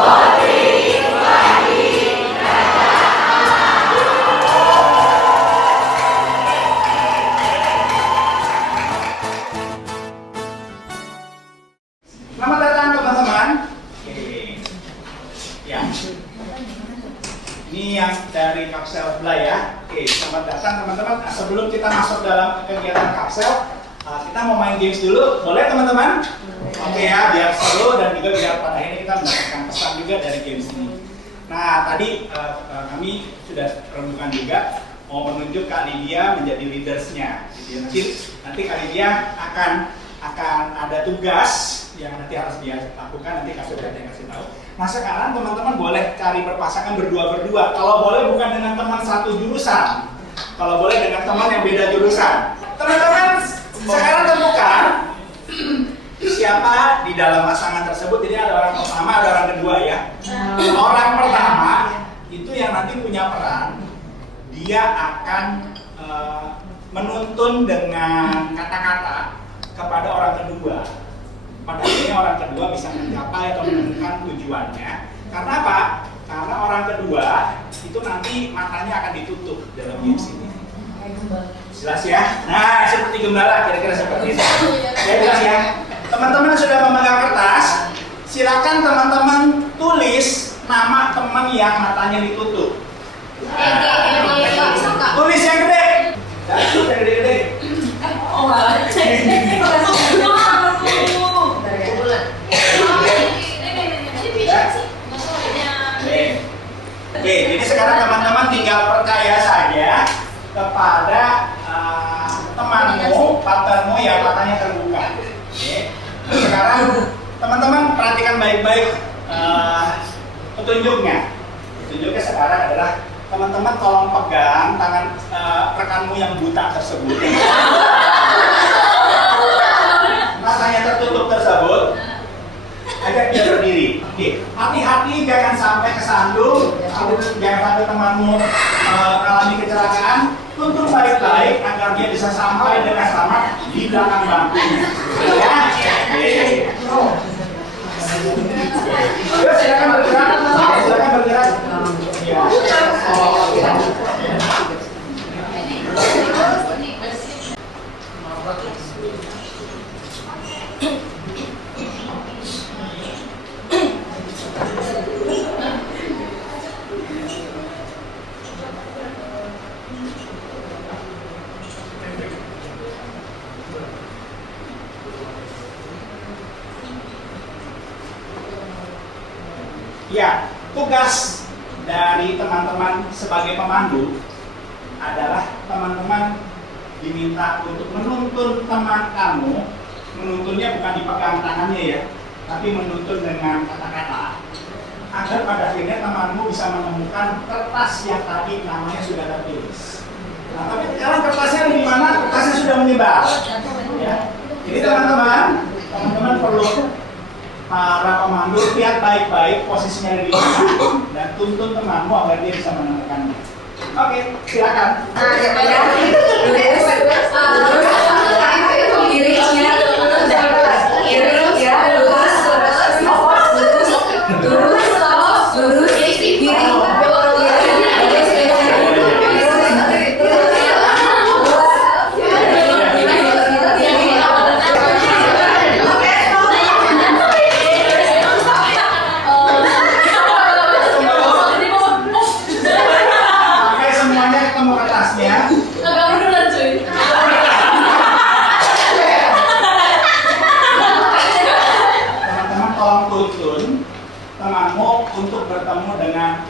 Selamat datang teman-teman. Ya. Ini yang dari Kapsel Bla ya. Oke, selamat datang teman-teman. Nah, sebelum kita masuk dalam kegiatan Kapsel, kita mau main games dulu. Boleh teman-teman? Oke ya, biar seru dan juga biar pada akhirnya kita mendapatkan pesan juga dari games ini. Nah, tadi kami sudah rembukan juga mau menunjuk Kak Lydia menjadi leadersnya. Nanti Kak Lydia akan ada tugas yang nanti harus dia lakukan, nanti kasih tahu. Nah sekarang teman-teman boleh cari berpasangan berdua-berdua. Kalau boleh bukan dengan teman satu jurusan, kalau boleh dengan teman yang beda jurusan. Teman-teman sekarang tentukan siapa di dalam pasangan tersebut. Jadi ada orang pertama, ada orang kedua ya. Orang pertama itu yang nanti punya peran, dia akan menuntun dengan kata-kata kepada orang kedua. Pada akhirnya orang kedua bisa mencapai atau menemukan tujuannya. Karena apa? Karena orang kedua itu nanti matanya akan ditutup dalam games ini. Jelas ya? Nah, seperti gembala kira-kira seperti itu. Ya jelas ya. Teman-teman sudah memegang kertas, silakan teman-teman tulis nama teman yang matanya ditutup. Tulis yang gede. Tulis yang gede-gede. Oke, jadi sekarang teman-teman tinggal percaya saja kepada temanmu, partnermu yang matanya terbuka. Oke. Sekarang teman-teman perhatikan baik-baik petunjuknya. Petunjuknya sekarang adalah teman-teman tolong pegang tangan rekanmu yang buta tersebut. Matanya tertutup tersebut. Ajak dia berdiri. Oke, hati-hati jangan sampai kesandung, jangan sampai temanmu mengalami kecelakaan. Tuntun baik-baik agar dia bisa sampai dengan selamat di belakang bangkunya. Ya. Oke. Silakan bergerak. Silakan bergerak. Ya. Ya, tugas dari teman-teman sebagai pemandu adalah teman-teman diminta untuk menuntun teman kamu. Menuntunnya bukan dipegang tangannya ya, tapi menuntun dengan kata-kata agar pada akhirnya temanmu bisa menemukan kertas yang tadi namanya sudah tertulis. Nah, tapi sekarang kertasnya di mana? Kertasnya sudah menyebar. Ya. Jadi teman-teman perlu para pemandu lihat baik-baik posisinya di mana dan tuntun temanmu agar dia bisa menemukannya. Oke, silakan.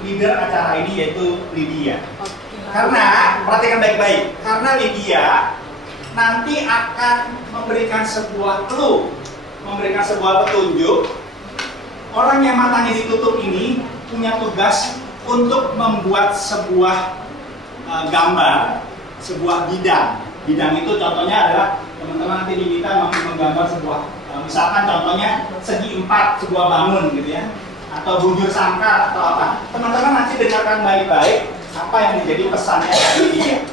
Leader acara ini yaitu Lydia. Karena perhatikan baik-baik, karena Lydia nanti akan memberikan sebuah clue, memberikan sebuah petunjuk. Orang yang matanya ditutup ini punya tugas untuk membuat sebuah gambar, sebuah bidang. Bidang itu contohnya adalah teman-teman nanti diminta menggambar sebuah, misalkan contohnya segi 4 sebuah bangun gitu ya. Atau bujur sangkar atau apa. Teman-teman nanti dengarkan baik-baik apa yang menjadi pesannya dari dia.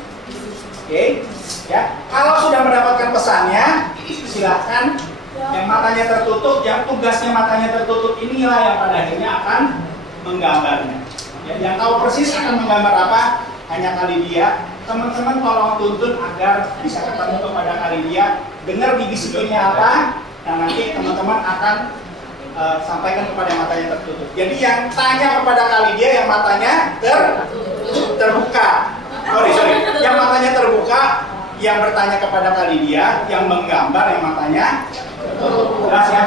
Oke, ya. Kalau sudah mendapatkan pesannya, silakan Yang matanya tertutup, yang tugasnya matanya tertutup inilah yang pada akhirnya akan menggambarnya. Ya, yang tahu persis akan menggambar apa hanya Kalidia. Teman-teman tolong tuntun agar bisa ketemu kepada Kalidia, dengar bisikannya apa. Nah, nanti teman-teman akan sampaikan kepada yang matanya tertutup. Jadi yang tanya kepada Kalidia yang matanya terbuka. Sorry. Yang matanya terbuka, yang bertanya kepada Kalidia, yang menggambar yang matanya tertutup. Jelas ya?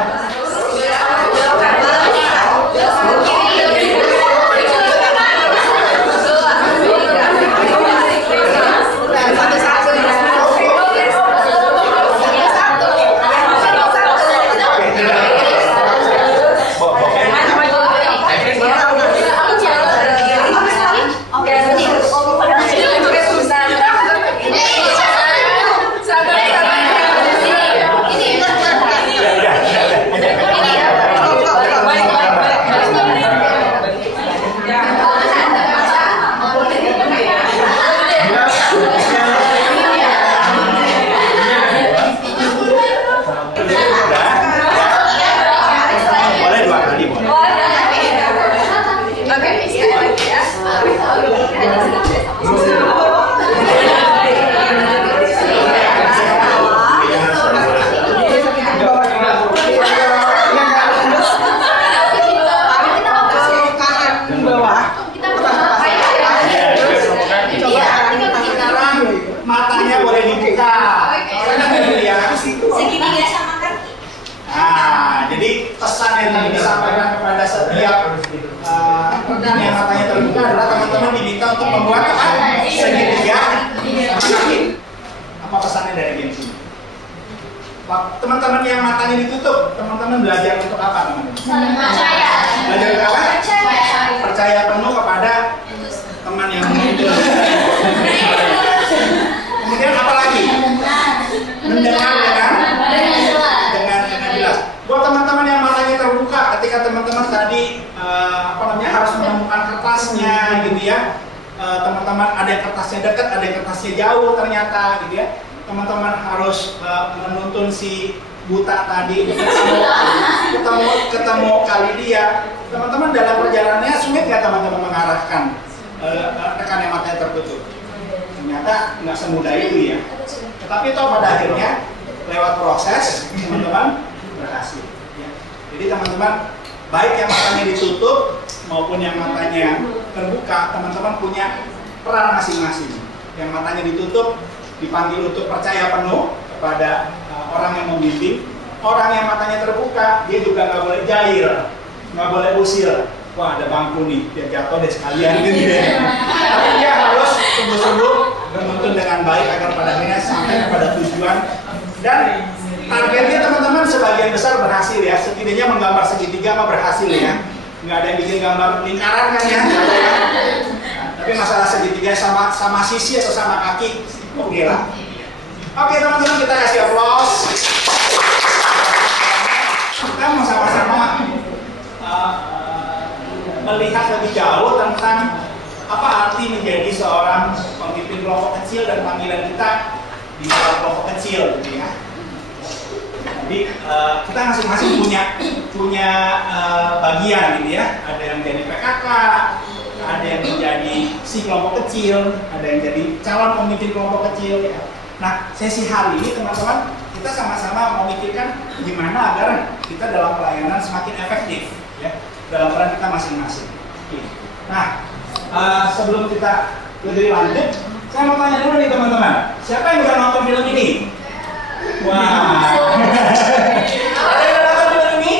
Yang matanya terbuka adalah teman-teman diminta untuk membuat apa? Segitiga sama kaki. Apa pesannya dari game ini? Teman-teman yang matanya ditutup, teman-teman belajar untuk apa, teman-teman? Percaya. Belajar untuk apa? Percaya penuh kepada teman yang itu. Kemudian apa lagi? Mendengar dengan jelas. Buat teman-teman yang matanya terbuka, ketika teman-teman tadi harus menemukan kertasnya gitu ya, teman-teman ada yang kertasnya dekat, ada yang kertasnya jauh ternyata gitu ya, teman-teman harus menuntun si buta tadi ketemu Kalidia. Teman-teman dalam perjalanannya sulit nggak teman-teman mengarahkan rekan yang matanya tertutup? Ternyata nggak semudah itu ya. Tetapi toh pada akhirnya lewat proses teman-teman berhasil. Ya. Jadi teman-teman baik yang matanya ditutup maupun yang matanya terbuka, teman-teman punya peran masing-masing. Yang matanya ditutup dipanggil untuk percaya penuh kepada orang yang membimbing. Orang yang matanya terbuka, dia juga nggak boleh jahil, nggak boleh usil. Wah, ada bangku nih, dia jatuh deh sekalian gitu ya. Tapi dia harus sungguh-sungguh menuntun dengan baik agar pada akhirnya sampai kepada tujuan. Dan targetnya teman-teman sebagian besar berhasil ya. Setidaknya menggambar segitiga mah berhasil ya. Nggak ada yang bikin gambar lingkaran kan ya. Tapi masalah segitiga sama sisi atau sama kaki, oke lah. Oke teman-teman, kita kasih aplaus. Kita mau sama-sama melihat lebih jauh tentang apa arti menjadi seorang pemimpin kelompok kecil dan panggilan kita di dalam kelompok kecil gitu ya. Jadi kita masing-masing punya bagian gitu ya. Ada yang jadi PKK, ada yang menjadi si kelompok kecil, ada yang jadi calon pemimpin kelompok kecil ya. Nah, sesi hari ini teman-teman kita sama-sama memikirkan gimana agar kita dalam pelayanan semakin efektif ya dalam peran kita masing-masing. Nah, sebelum kita lebih lanjut, saya mau tanya dulu nih teman-teman, siapa yang udah nonton film ini? Wah, ada yang udah nonton film ini?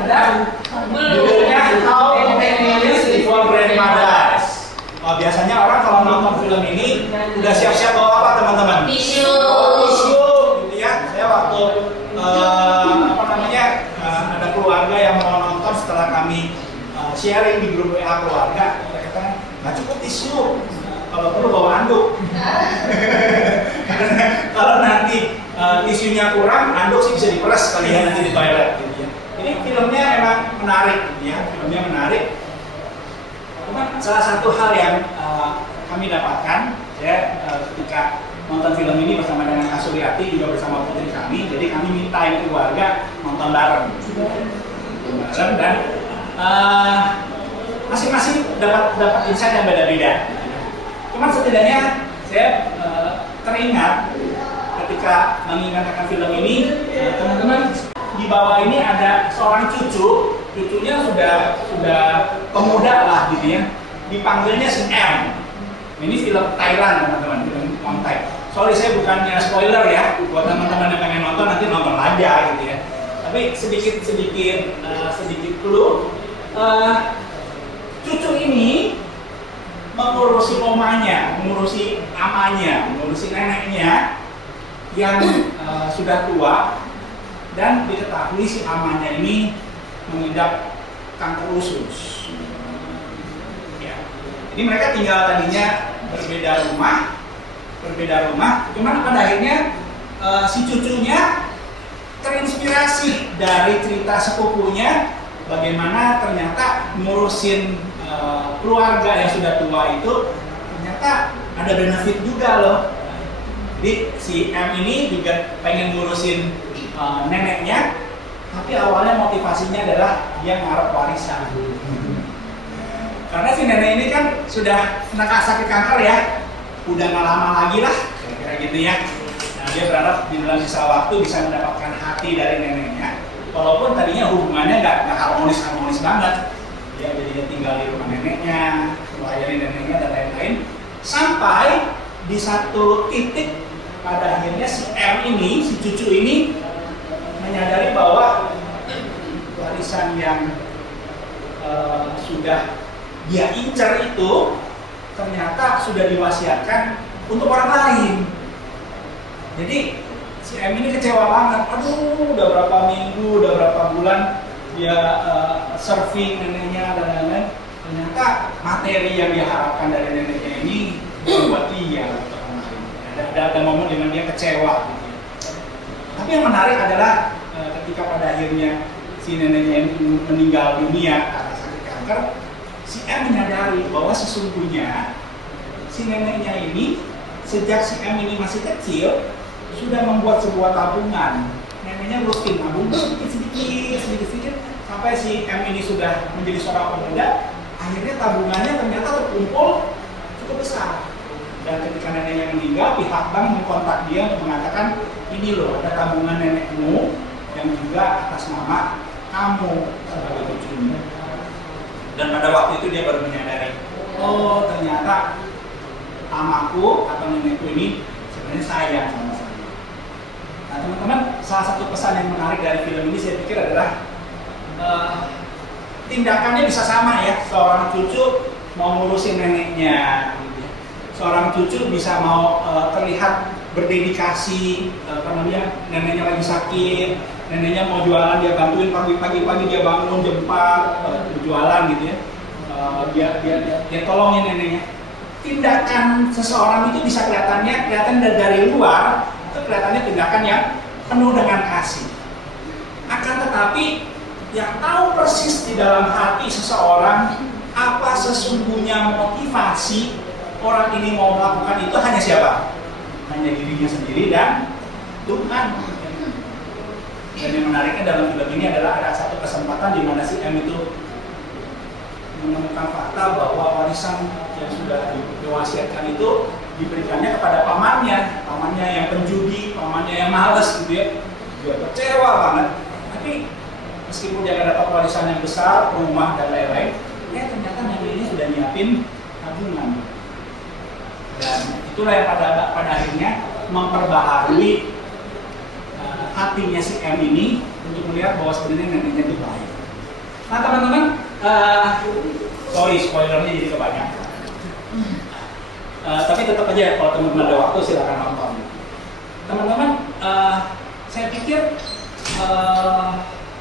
Ada? Judulnya How to Enlist Before Grandmothers. Biasanya orang kalau nonton film ini udah siap-siap bawa apa teman-teman? Tisu. Tisu, gitu ya. Saya waktu ada keluarga yang mau nonton setelah kami sharing di grup WA keluarga, mereka katakan nggak cukup tisu, kalau perlu bawa anduk. Kalau nanti tisunya kurang, anduk sih bisa diperes kalian nanti di toilet. Gitu ya. Ini filmnya memang menarik, gitu ya. Filmnya menarik. Cuma salah satu hal yang kami dapatkan ya ketika nonton film ini bersama dengan Kak Suryati, juga bersama putri kami. Jadi kami mintain keluarga nonton bareng. Dan masing-masing dapat insight yang beda-beda. Cuman setidaknya saya teringat ketika mengingatkan film ini, teman-teman, di bawah ini ada seorang cucunya sudah pemuda lah gitu ya, dipanggilnya si M. Ini film Thailand, teman-teman, film Montai. Sorry, saya bukannya spoiler ya, buat teman-teman yang pengen nonton nanti nonton aja gitu ya. Tapi sedikit clue, cucu ini mengurusi omanya, mengurusi amanya, mengurusi neneknya yang sudah tua, dan diketahui si amanya ini mengidap kanker usus. Ya. Jadi mereka tinggal tadinya berbeda rumah, cuman pada akhirnya si cucunya terinspirasi dari cerita sepupunya bagaimana ternyata ngurusin keluarga yang sudah tua itu ternyata ada benefit juga loh. Jadi si M ini juga pengen ngurusin neneknya, tapi awalnya motivasinya adalah dia ngarep warisan. Karena si nenek ini kan sudah kena sakit kanker ya, udah nggak lama lagi lah, kira-kira gitu ya. Nah, dia berharap di dalam sisa waktu bisa mendapatkan hati dari neneknya. Walaupun tadinya hubungannya nggak harmonis banget. Dia jadi tinggal di rumah neneknya, melayani neneknya dan lain-lain. Sampai di satu titik pada akhirnya si M ini, si cucu ini menyadari bahwa warisan yang sudah dia incar itu ternyata sudah diwasiatkan untuk orang lain. Jadi si M ini kecewa banget. Aduh, udah berapa minggu, udah berapa bulan dia surfing neneknya dan lain-lain. Ternyata materi yang dia harapkan dari neneknya ini buat dia. Ada momen dengan dia kecewa. Gitu. Tapi yang menarik adalah ketika pada akhirnya si neneknya meninggal dunia karena sakit kanker, si M menyadari bahwa sesungguhnya si neneknya ini sejak si M ini masih kecil sudah membuat sebuah tabungan. Neneknya rutin nabung sedikit sampai si M ini sudah menjadi seorang pemuda. Akhirnya tabungannya ternyata terkumpul cukup besar. Dan ketika neneknya meninggal, pihak bank mengkontak dia untuk mengatakan, ini loh ada tabungan nenekmu yang juga atas nama kamu sebagai cucunya. Dan pada waktu itu dia baru menyadari, oh ternyata amaku atau nenekku ini sebenarnya sayang sama saya. Nah teman-teman, salah satu pesan yang menarik dari film ini saya pikir adalah tindakannya bisa sama ya, seorang cucu mau ngurusin neneknya, seorang cucu bisa mau terlihat berdedikasi, neneknya lagi sakit, neneknya mau jualan dia bantuin pagi dia bangun jam 4 jualan gitu ya, dia tolongin neneknya. Tindakan seseorang itu bisa kelihatan dari luar itu kelihatannya tindakan yang penuh dengan kasih. Akan tetapi yang tahu persis di dalam hati seseorang apa sesungguhnya motivasi orang ini mau melakukan itu hanya siapa? Hanya dirinya sendiri dan Tuhan. Dan yang menariknya dalam film ini adalah ada satu kesempatan di mana si M itu menemukan fakta bahwa warisan yang sudah diwasiatkan itu diberikannya kepada pamannya yang penjudi, pamannya yang malas gitu ya. Dia kecewa banget. Tapi meskipun dia nggak dapat warisan yang besar, rumah dan lain-lain, ya ternyata nenek ini sudah nyiapin tabungan. Dan itulah yang pada akhirnya memperbaharui hatinya si M ini untuk melihat bahwa sebenarnya neneknya itu baik. Nah teman-teman, sorry spoilernya jadi kebanyakan. Tapi tetap aja kalau teman-teman ada waktu silakan nonton. Teman-teman, saya pikir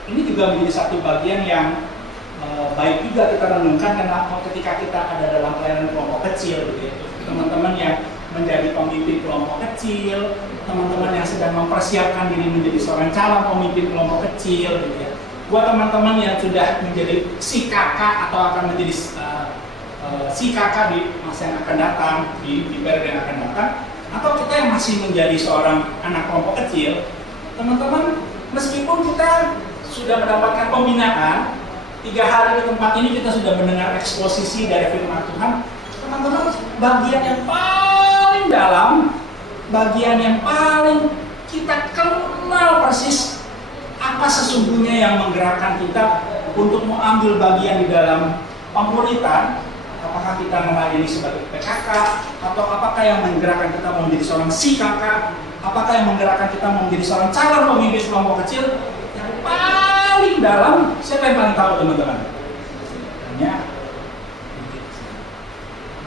ini juga menjadi satu bagian yang baik juga kita renungkan kenapa ketika kita ada dalam pelayanan kelompok kecil gitu ya. Teman-teman yang menjadi pemimpin kelompok kecil, teman-teman yang sedang mempersiapkan diri menjadi seorang calon pemimpin kelompok kecil gitu ya. Buat teman-teman yang sudah menjadi si kakak atau akan menjadi si kakak di masa yang akan datang, di periode yang akan datang, atau kita yang masih menjadi seorang anak kelompok kecil, teman-teman, meskipun kita sudah mendapatkan pembinaan, 3 hari di tempat ini kita sudah mendengar eksposisi dari firman Tuhan, teman-teman, bagian yang paling dalam, bagian yang paling kita kenal persis apa sesungguhnya yang menggerakkan kita untuk mengambil bagian di dalam pemuritan. Apakah kita melayani sebagai PKK, atau apakah yang menggerakkan kita menjadi seorang si kakak, apakah yang menggerakkan kita menjadi seorang calon pemimpin kelompok kecil. Yang paling dalam, siapa yang paling tahu teman-teman? Hanya.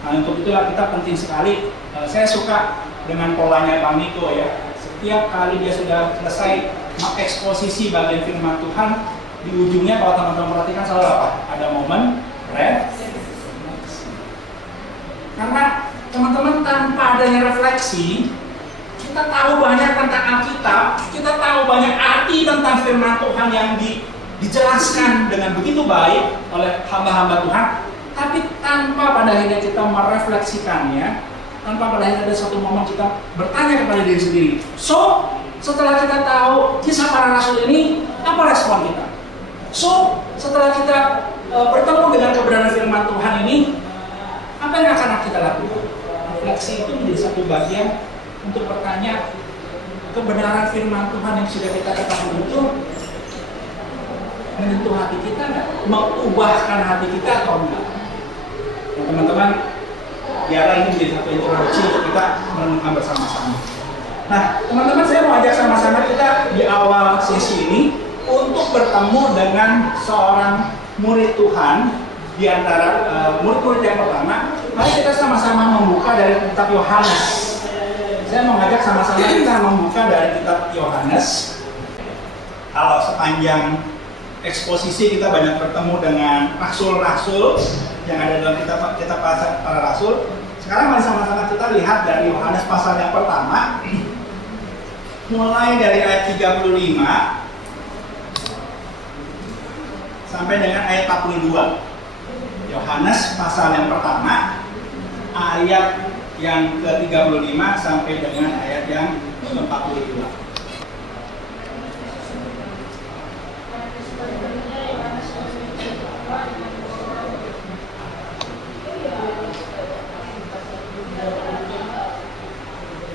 Nah, untuk itulah kita penting sekali. Saya suka dengan polanya Bang Niko ya. Setiap kali dia sudah selesai mengeksposisi bagian firman Tuhan, di ujungnya kalau teman-teman perhatikan selalu apa? Ada momen karena teman-teman tanpa adanya refleksi, kita tahu banyak tentang Alkitab, kita tahu banyak arti tentang firman Tuhan yang dijelaskan dengan begitu baik oleh hamba-hamba Tuhan, tapi tanpa pada akhirnya kita merefleksikannya, tanpa pada akhirnya ada satu momen kita bertanya kepada diri sendiri. So, setelah kita tahu kisah para rasul ini, apa respon kita? So, setelah kita bertemu dengan kebenaran firman Tuhan ini, apa yang akan kita lakukan? Refleksi itu menjadi satu bagian untuk bertanya, kebenaran firman Tuhan yang sudah kita ketahui itu menyentuh hati kita nggak? Mengubahkan hati kita atau enggak? Nah, teman-teman, biarlah ini menjadi satu introduksi untuk kita merenungkan bersama-sama. Nah, teman-teman, saya mau ajak sama-sama kita di awal sesi ini untuk bertemu dengan seorang murid Tuhan. Di antara murid-murid yang pertama, mari kita sama-sama membuka dari kitab Yohanes. Saya mengajak sama-sama kita membuka dari kitab Yohanes. Kalau sepanjang eksposisi kita banyak bertemu dengan rasul-rasul yang ada dalam kitab para rasul. Sekarang mari sama-sama kita lihat dari Yohanes pasal yang pertama, mulai dari ayat 35 sampai dengan ayat 42. Yohanes pasal yang pertama, ayat yang ke-35 sampai dengan ayat yang ke-42.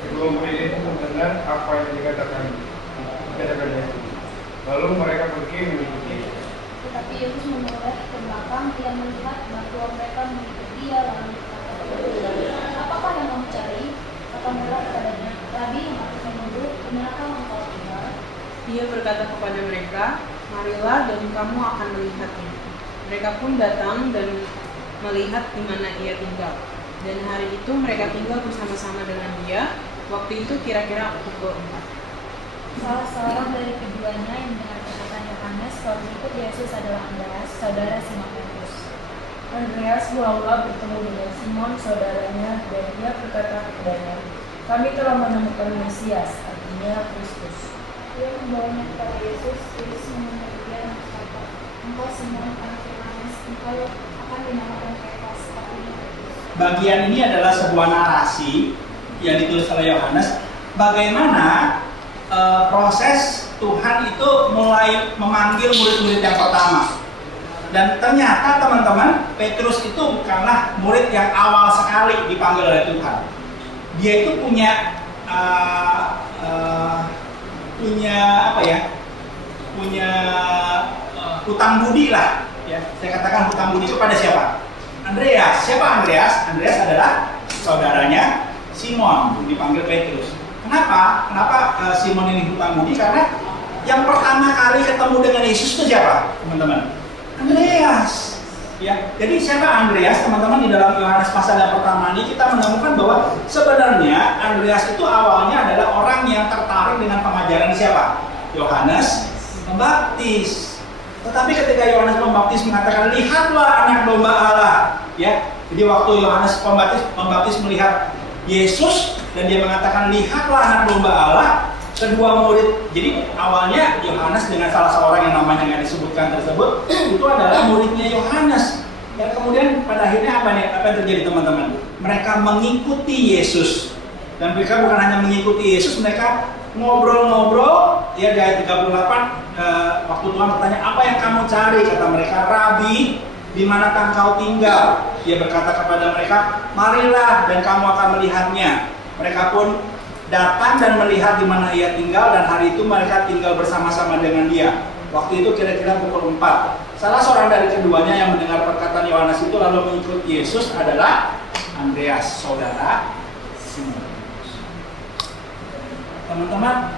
Kedua murid itu mendengar apa yang dikatakan Yesus. Lalu mereka pergi mengikuti. Tetapi Yesus menoleh ke belakang, ia melihat bahwa mereka mengikuti dia, lalu berkata, "Apakah yang kamu cari?" Kata mereka kepadanya, "Rabi," yang artinya guru, "dimanakah engkau tinggal?" Ia berkata kepada mereka, "Marilah dan kamu akan melihatnya." Mereka pun datang dan melihat di mana ia tinggal. Dan hari itu mereka tinggal bersama-sama dengan dia. Waktu itu kira-kira pukul 4. Salah seorang dari keduanya yang mendengar perkataan Yohanes kalau mengikut Yesus adalah Andreas, saudara Simon Petrus. Andreas mula-mula bertemu dengan Simon saudaranya dan dia berkata kepadanya, "Kami telah menemukan Mesias," artinya Kristus. Dia membawanya kepada Yesus. Yesus mengenai dia dan berkata, "Engkau Simon anak Yohanes, engkau akan dinamakan Kefas," artinya Petrus. Bagian ini adalah sebuah narasi yang ditulis oleh Yohanes. Bagaimana proses Tuhan itu mulai memanggil murid-murid yang pertama. Dan ternyata teman-teman, Petrus itu bukanlah murid yang awal sekali dipanggil oleh Tuhan. Dia itu punya hutang budi lah. Ya, saya katakan hutang budi itu pada siapa? Andreas. Siapa Andreas? Andreas adalah saudaranya Simon yang dipanggil Petrus. Kenapa Simon ini hutang budi? Karena yang pertama kali ketemu dengan Yesus itu siapa, teman-teman? Andreas. Ya, jadi siapa Andreas, teman-teman? Di dalam Yohanes pasal yang pertama ini kita menemukan bahwa sebenarnya Andreas itu awalnya adalah orang yang tertarik dengan pengajaran siapa? Yohanes Pembaptis. Tetapi ketika Yohanes Pembaptis mengatakan, "Lihatlah anak domba Allah," ya. Jadi waktu Yohanes Pembaptis melihat Yesus dan dia mengatakan, "Lihatlah anak domba Allah," kedua murid, jadi awalnya Yohanes dengan salah seorang yang namanya yang disebutkan tersebut itu adalah muridnya Yohanes. Dan kemudian pada akhirnya apa yang terjadi, teman-teman? Mereka mengikuti Yesus Dan mereka bukan hanya mengikuti Yesus, mereka ngobrol-ngobrol. Ya, di ayat 38 waktu Tuhan bertanya, apa yang kamu cari? Kata mereka, Rabi, di manakah engkau tinggal? Dia berkata kepada mereka, marilah dan kamu akan melihatnya. Mereka pun datang dan melihat di mana ia tinggal, dan hari itu mereka tinggal bersama-sama dengan dia. Waktu itu kira-kira pukul 4. Salah seorang dari keduanya yang mendengar perkataan Yohanes itu lalu mengikut Yesus adalah Andreas, saudara Simon. Teman-teman,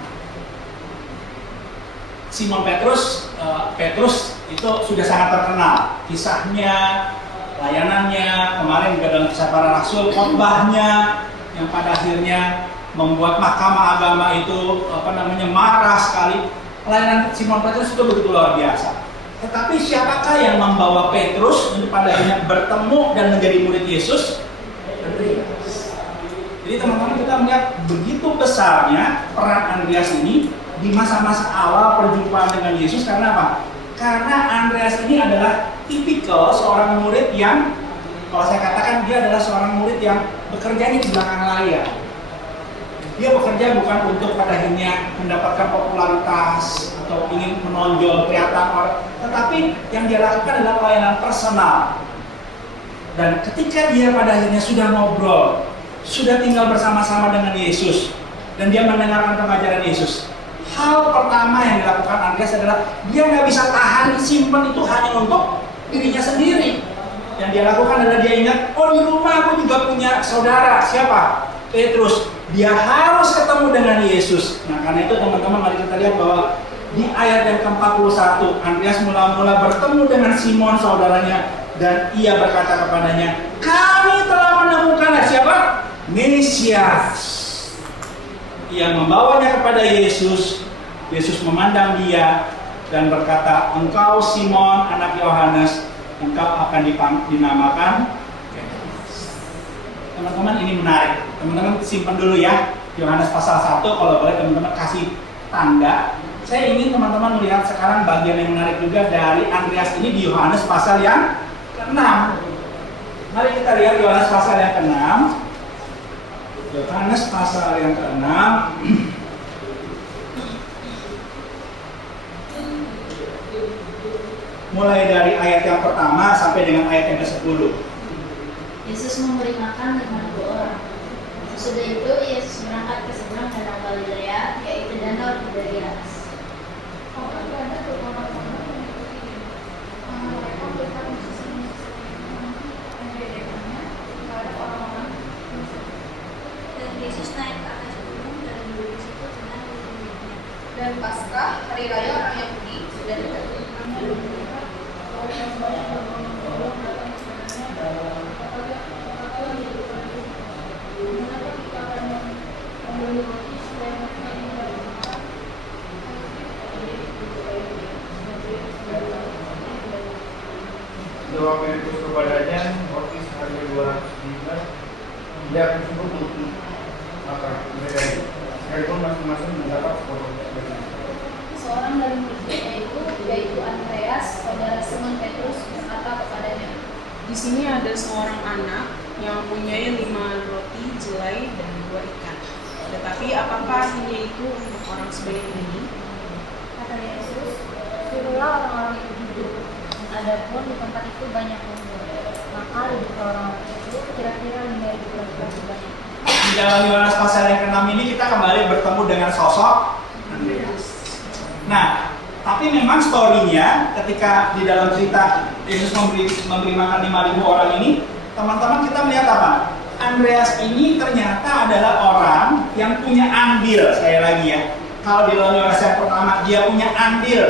Simon Petrus itu sudah sangat terkenal. Kisahnya, layanannya, kemarin juga dalam kisah para rasul, khotbahnya yang pada akhirnya membuat mahkamah agama itu marah sekali. Pelayanan Simon Petrus itu begitu luar biasa. Tetapi siapakah yang membawa Petrus untuk pada akhirnya bertemu dan menjadi murid Yesus? Andreas. Jadi teman-teman, kita melihat begitu besarnya peran Andreas ini di masa-masa awal perjumpaan dengan Yesus. Karena apa? Karena Andreas ini adalah tipikal seorang murid yang, kalau saya katakan, dia adalah seorang murid yang bekerja di belakang layar. Dia bekerja bukan untuk pada akhirnya mendapatkan popularitas atau ingin menonjol kelihatan orang, tetapi yang dia lakukan adalah pelayanan personal. Dan ketika dia pada akhirnya sudah ngobrol, sudah tinggal bersama-sama dengan Yesus, dan dia mendengarkan pengajaran Yesus, hal pertama yang dilakukan Andreas adalah dia nggak bisa tahan simpan itu hanya untuk dirinya sendiri. Yang dia lakukan adalah dia ingat, oh di rumah aku juga punya saudara, siapa? Petrus. Dia harus ketemu dengan Yesus. Nah, karena itu teman-teman, mari kita lihat bahwa di ayat yang ke-41 Andreas mula-mula bertemu dengan Simon saudaranya, dan ia berkata kepadanya, kami telah menemukan siapa? Mesias. Ia membawanya kepada Yesus. Yesus memandang dia dan berkata, engkau Simon anak Yohanes, engkau akan dinamakan. Teman-teman, ini menarik. Teman-teman simpan dulu ya. Yohanes pasal 1, kalau boleh teman-teman kasih tanda. Saya ingin teman-teman melihat sekarang bagian yang menarik juga dari Andreas ini di Yohanes pasal yang ke-6. Mari kita lihat Yohanes pasal yang ke-6. Yohanes pasal yang ke-6. Mulai dari ayat yang pertama sampai dengan ayat yang ke-10. Yesus memberi makan 5.000 orang. Sesudah itu Yesus berangkat ke seberang danau Galilea, yaitu danau Tiberias. Dan Yesus naik ke atas gunung dan duduk di situ dengan murid-muridnya. Dan Paskah, hari raya orang Yahudi, sudah dekat. Doa Petrus kepadanya, roti seharga 200 dinar, dia akan cukup untuk makan mereka itu. Sekalipun masing-masing mendapat sepotong. Seorang dari murid-muridnya yaitu Andreas, saudara Simon Petrus, berkata kepadanya, Di sini ada seorang anak yang mempunyai 5 roti jelai dan 2 ikan. Tetapi apakah hanya itu untuk orang sebanyak ini? kata Yesus, suruhlah orang-orang itu duduk. Adapun di tempat itu banyak rumput. Maka duduklah orang-orang itu kira-kira 5.000 laki-laki banyak. Di dalam Yohanes pasal yang ke-6 ini kita kembali bertemu dengan sosok Andreas. Nah, tapi memang story-nya ketika di dalam cerita Yesus memberi makan 5.000 orang ini, teman-teman, kita melihat apa? Andreas ini ternyata adalah orang yang punya andil. Sekali lagi ya, kalau di dalam Yohanes yang pertama dia punya andil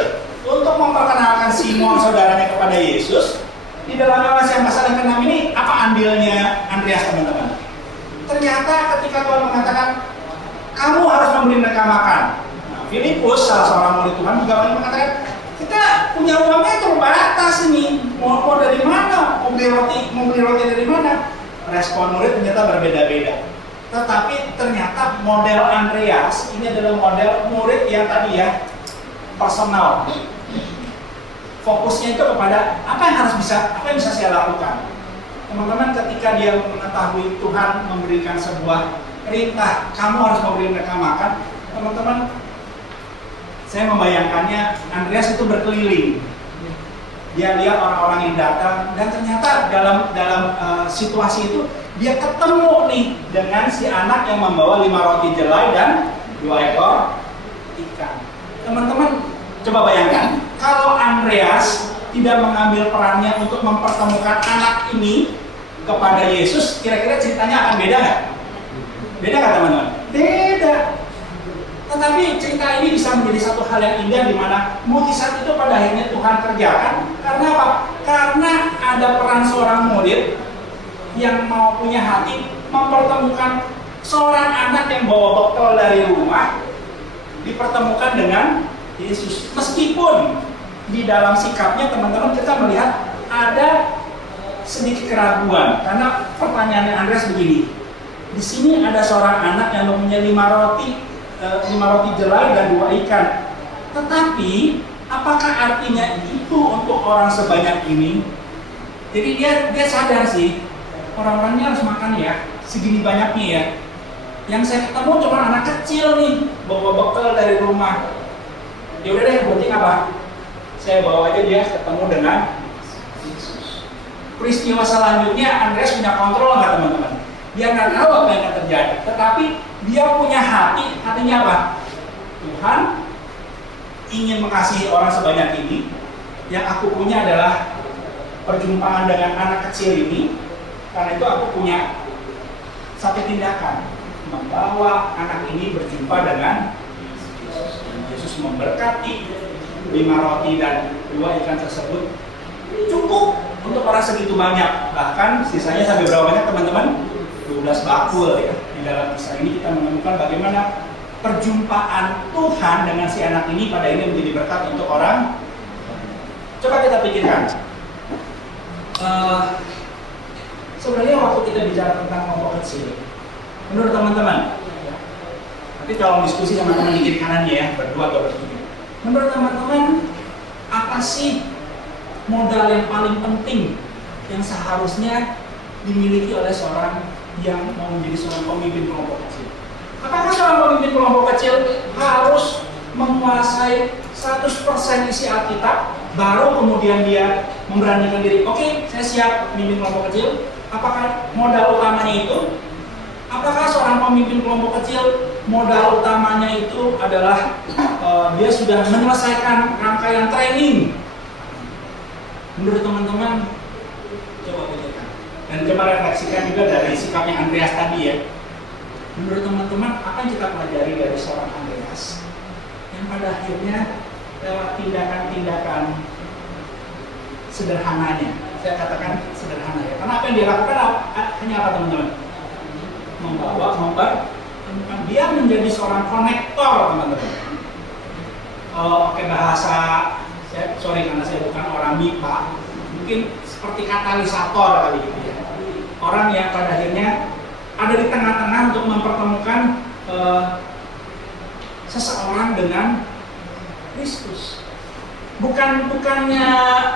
untuk memperkenalkan Simon saudaranya kepada Yesus. Di dalam Yohanes yang pasal yang ke-6 ini, apa andilnya Andreas, teman-teman? Ternyata ketika Tuhan mengatakan kamu harus memberi mereka makan. Filipus, salah seorang murid Tuhan, juga mengatakan kita punya uangnya terbatas ini, mau dari mana, mau beli roti dari mana? Respon murid ternyata berbeda-beda. Tetapi ternyata model Andreas ini adalah model murid yang tadi ya, personal. Fokusnya itu kepada apa yang bisa saya lakukan. Teman-teman, ketika dia mengetahui Tuhan memberikan sebuah perintah, kamu harus memberi mereka makan. Teman-teman, saya membayangkannya Andreas itu berkeliling. Dia lihat orang-orang yang datang dan ternyata dalam situasi itu dia ketemu nih dengan si anak yang membawa 5 roti jelai dan 2 ekor ikan. Teman-teman, coba bayangkan kalau Andreas tidak mengambil perannya untuk mempertemukan anak ini kepada Yesus, kira-kira ceritanya akan beda nggak? Beda nggak teman-teman? Beda. Tetapi cerita ini bisa menjadi satu hal yang indah di mana mukjizat itu pada akhirnya Tuhan kerjakan. Karena apa? Karena ada peran seorang murid yang mau punya hati mempertemukan seorang anak yang bawa bekal dari rumah, dipertemukan dengan Yesus. Meskipun di dalam sikapnya teman-teman kita melihat ada sedikit keraguan, karena pertanyaannya Andreas begini. Di sini ada seorang anak yang mempunyai 5 roti jelai dan 2 ikan. Tetapi apakah artinya itu untuk orang sebanyak ini? Jadi dia sadar sih, orang-orangnya harus makan ya, segini banyaknya ya. Yang saya ketemu cuma anak kecil nih, bawa bekal dari rumah. Ya udah deh, penting apa? Saya bawa aja dia ketemu dengan Yesus. Peristiwa selanjutnya Andreas punya kontrol nggak teman-teman? Dia nggak tahu apa yang akan terjadi, tetapi dia punya hati. Hatinya apa? Tuhan ingin mengasihi orang sebanyak ini. Yang aku punya adalah perjumpaan dengan anak kecil ini. Karena itu aku punya satu tindakan, membawa anak ini berjumpa dengan Yesus. Yesus memberkati 5 roti dan 2 ikan tersebut cukup untuk orang segitu banyak. Bahkan sisanya sampai berapa banyak teman-teman? 12 bakul ya. Di dalam kisah ini kita menemukan bagaimana perjumpaan Tuhan dengan si anak ini pada ini menjadi berkat untuk orang. Coba kita pikirkan. Sebenarnya waktu kita bicara tentang kelompok kecil, menurut teman-teman, nanti tolong diskusi sama teman di kiri kanannya ya, berdua atau bertiga. Menurut teman-teman, apa sih modal yang paling penting yang seharusnya dimiliki oleh seorang yang mau menjadi seorang pemimpin kelompok kecil? Apakah seorang pemimpin kelompok kecil harus menguasai 100% isi Alkitab, baru kemudian dia memberanikan diri, oke, saya siap memimpin kelompok kecil? Apakah modal utamanya itu? Apakah seorang pemimpin kelompok kecil modal utamanya itu adalah dia sudah menyelesaikan rangkaian training? Menurut teman-teman, coba pikirkan dan coba refleksikan juga dari sikapnya Andreas tadi ya. Menurut teman-teman, apa yang kita pelajari dari seorang Andreas yang pada akhirnya lewat tindakan-tindakan sederhananya, saya katakan sederhana ya, karena apa yang dia lakukan hanya apa teman-teman? Dia menjadi seorang konektor teman-teman. Oke, bahasa sorry karena saya bukan orang MIPA, mungkin seperti katalisator kali gitu ya. Orang yang pada akhirnya ada di tengah-tengah untuk mempertemukan seseorang dengan Kristus. Bukannya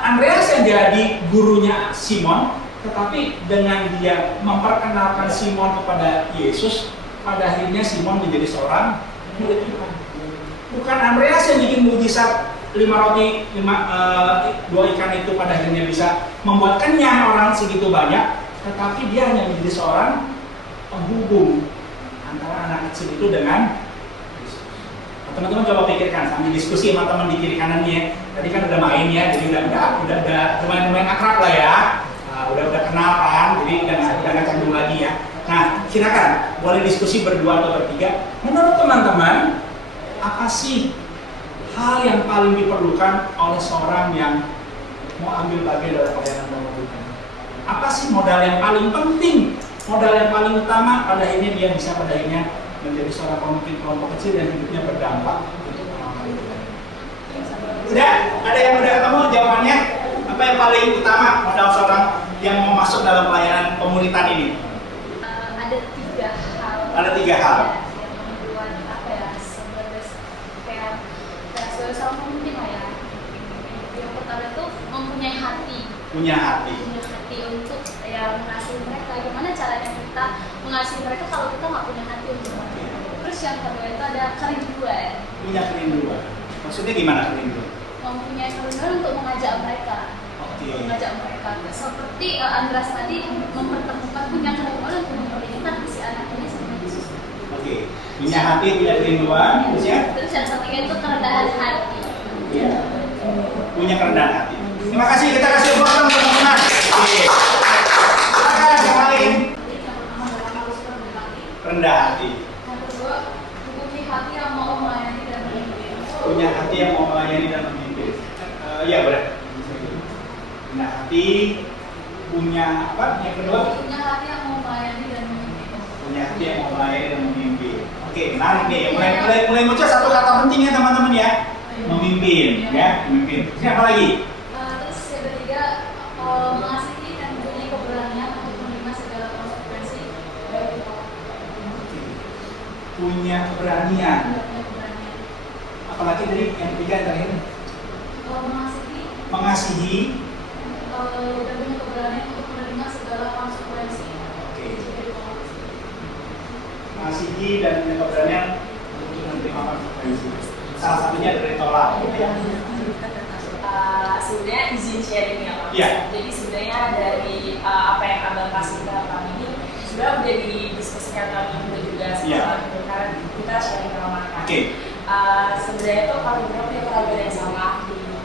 Andreas yang jadi gurunya Simon, tetapi dengan dia memperkenalkan Simon kepada Yesus, pada akhirnya Simon menjadi seorang murid Tuhan. Bukan Andreas yang bikin mujizat 5 roti, 2 ikan itu pada akhirnya bisa membuat kenyang orang segitu banyak, tetapi dia hanya menjadi seorang penghubung antara anak kecil itu dengan Yesus. Teman-teman coba pikirkan sambil diskusi sama teman di kiri kanannya. Tadi kan udah main ya, jadi udah lumayan akrab lah ya. Udah kenal kan, jadi udah nggak canggung lagi ya. Nah, silakan boleh diskusi berdua atau bertiga. Menurut teman-teman, apa sih hal yang paling diperlukan oleh seorang yang mau ambil bagian dalam pelayanan Tuhan? Apa sih modal yang paling penting, modal yang paling utama pada akhirnya dia bisa pada akhirnya menjadi seorang pemimpin kelompok kecil dan hidupnya berdampak untuk orang lain? Udah? Ada yang udah ketemu jawabannya? Apa yang paling utama modal seorang yang mau masuk dalam pelayanan pemuritan ini? Ada 3 hal. Ada 3 hal. Yang membuat apa ya, sebagai kayak seorang pemimpin lah ya. Yang pertama itu mempunyai hati. Punya hati. Punya hati untuk ya mengasihi mereka. Gimana caranya kita mengasihi mereka kalau kita nggak punya hati yang kedua itu ada kerinduan. Punya kerinduan. Maksudnya gimana kerinduan? Mempunyai kerinduan untuk mengajak mereka. Oke. Mengajak mereka. Seperti Andras tadi mempertemukan punya kerinduan untuk memperlihatkan si anak ini sama Yesus. Oke. Punya hati, punya kerinduan. Terus ya? Terus yang satunya itu kerendahan hati. Iya. Punya kerendahan hati. Terima kasih, kita kasih tepuk tangan teman-teman. Oke. Silakan yang lain. Rendah hati. Yang kedua, mempunyai hati yang mau melayani dan memimpin. Punya hati yang mau melayani dan memimpin. Iya benar. Rendah hati. Punya apa? Yang kedua? Punya hati yang mau melayani dan memimpin. Punya hati yang mau melayani dan memimpin. Oke, menarik nih. Mulai muncul satu kata penting ya teman-teman ya. Memimpin, ya, memimpin. Siapa lagi? Terus yang ketiga, mengasihi dan mempunyai keberanian untuk menerima segala konsekuensi dari Tuhan. Punya keberanian. Punya keberanian. Apalagi dari yang ketiga yang terakhir? Mengasihi. Dan punya keberanian untuk menerima segala konsekuensi. Oke. Mengasihi dan punya keberanian untuk menerima konsekuensi. Salah satunya dari tolak. Sebenarnya izin sharing ya Pak. Iya. Jadi sebenarnya dari apa yang Abang kasih ke kami ini sudah udah didiskusikan kami juga Iya. karena kita sharing sama mereka. Oke. Sebenarnya itu kami punya pelajaran yang sama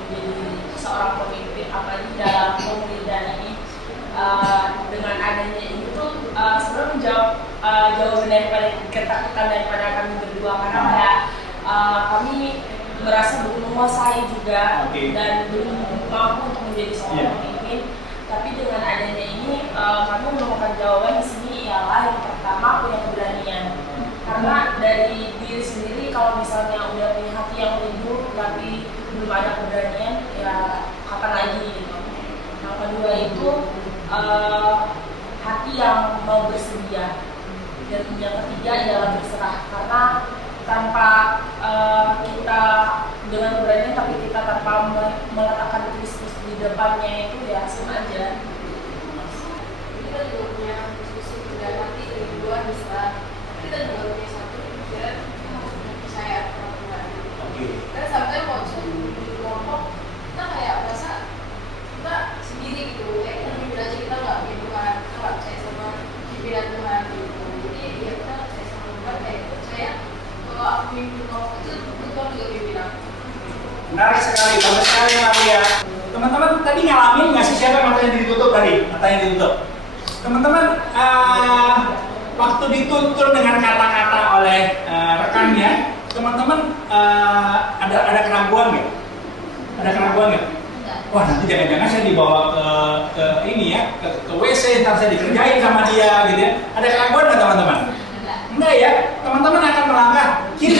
di seorang pemimpin apalagi dalam pemerintahan ini. Dengan adanya ini tuh sebenarnya menjawab jawaban daripada ketakutan daripada kami berdua karena kayak kami merasa belum menguasai juga dan belum mampu untuk menjadi seorang pemimpin. Tapi dengan adanya ini kami menemukan jawaban di sini ialah yang pertama punya keberanian. Karena dari diri sendiri kalau misalnya udah punya hati yang rindu tapi belum ada keberanian ya kapan lagi gitu. Yang kedua itu hati yang mau bersedia. Dan yang ketiga adalah berserah karena tanpa kita dengan keberanian tapi kita tanpa meletakkan Kristus di depannya itu ya sama aja. Kita juga punya diskusi dan nanti kedua bisa kita juga punya satu pikiran kita harus punya percaya sama Tuhan. Karena sampai mau di kelompok kita kayak merasa kita sendiri gitu ya kita mikir aja kita nggak punya Tuhan kita nggak percaya sama pimpinan Tuhan gitu. Jadi ya kita percaya sama Tuhan kayak percaya kalau aku mimpin kelompok itu Tuhan juga pimpin aku. Menarik sekali, bagus sekali Maria. Teman-teman tadi ngalamin nggak sih siapa matanya ditutup tadi? Matanya ditutup. Teman-teman waktu dituntun dengan kata-kata oleh rekannya, teman-teman ada keraguan nggak? Ada keraguan nggak? Wah nanti jangan-jangan saya dibawa ke ini ya, ke WC, ntar saya dikerjain sama dia gitu ya. Ada keraguan nggak teman-teman? Enggak ya, teman-teman akan melangkah kiri.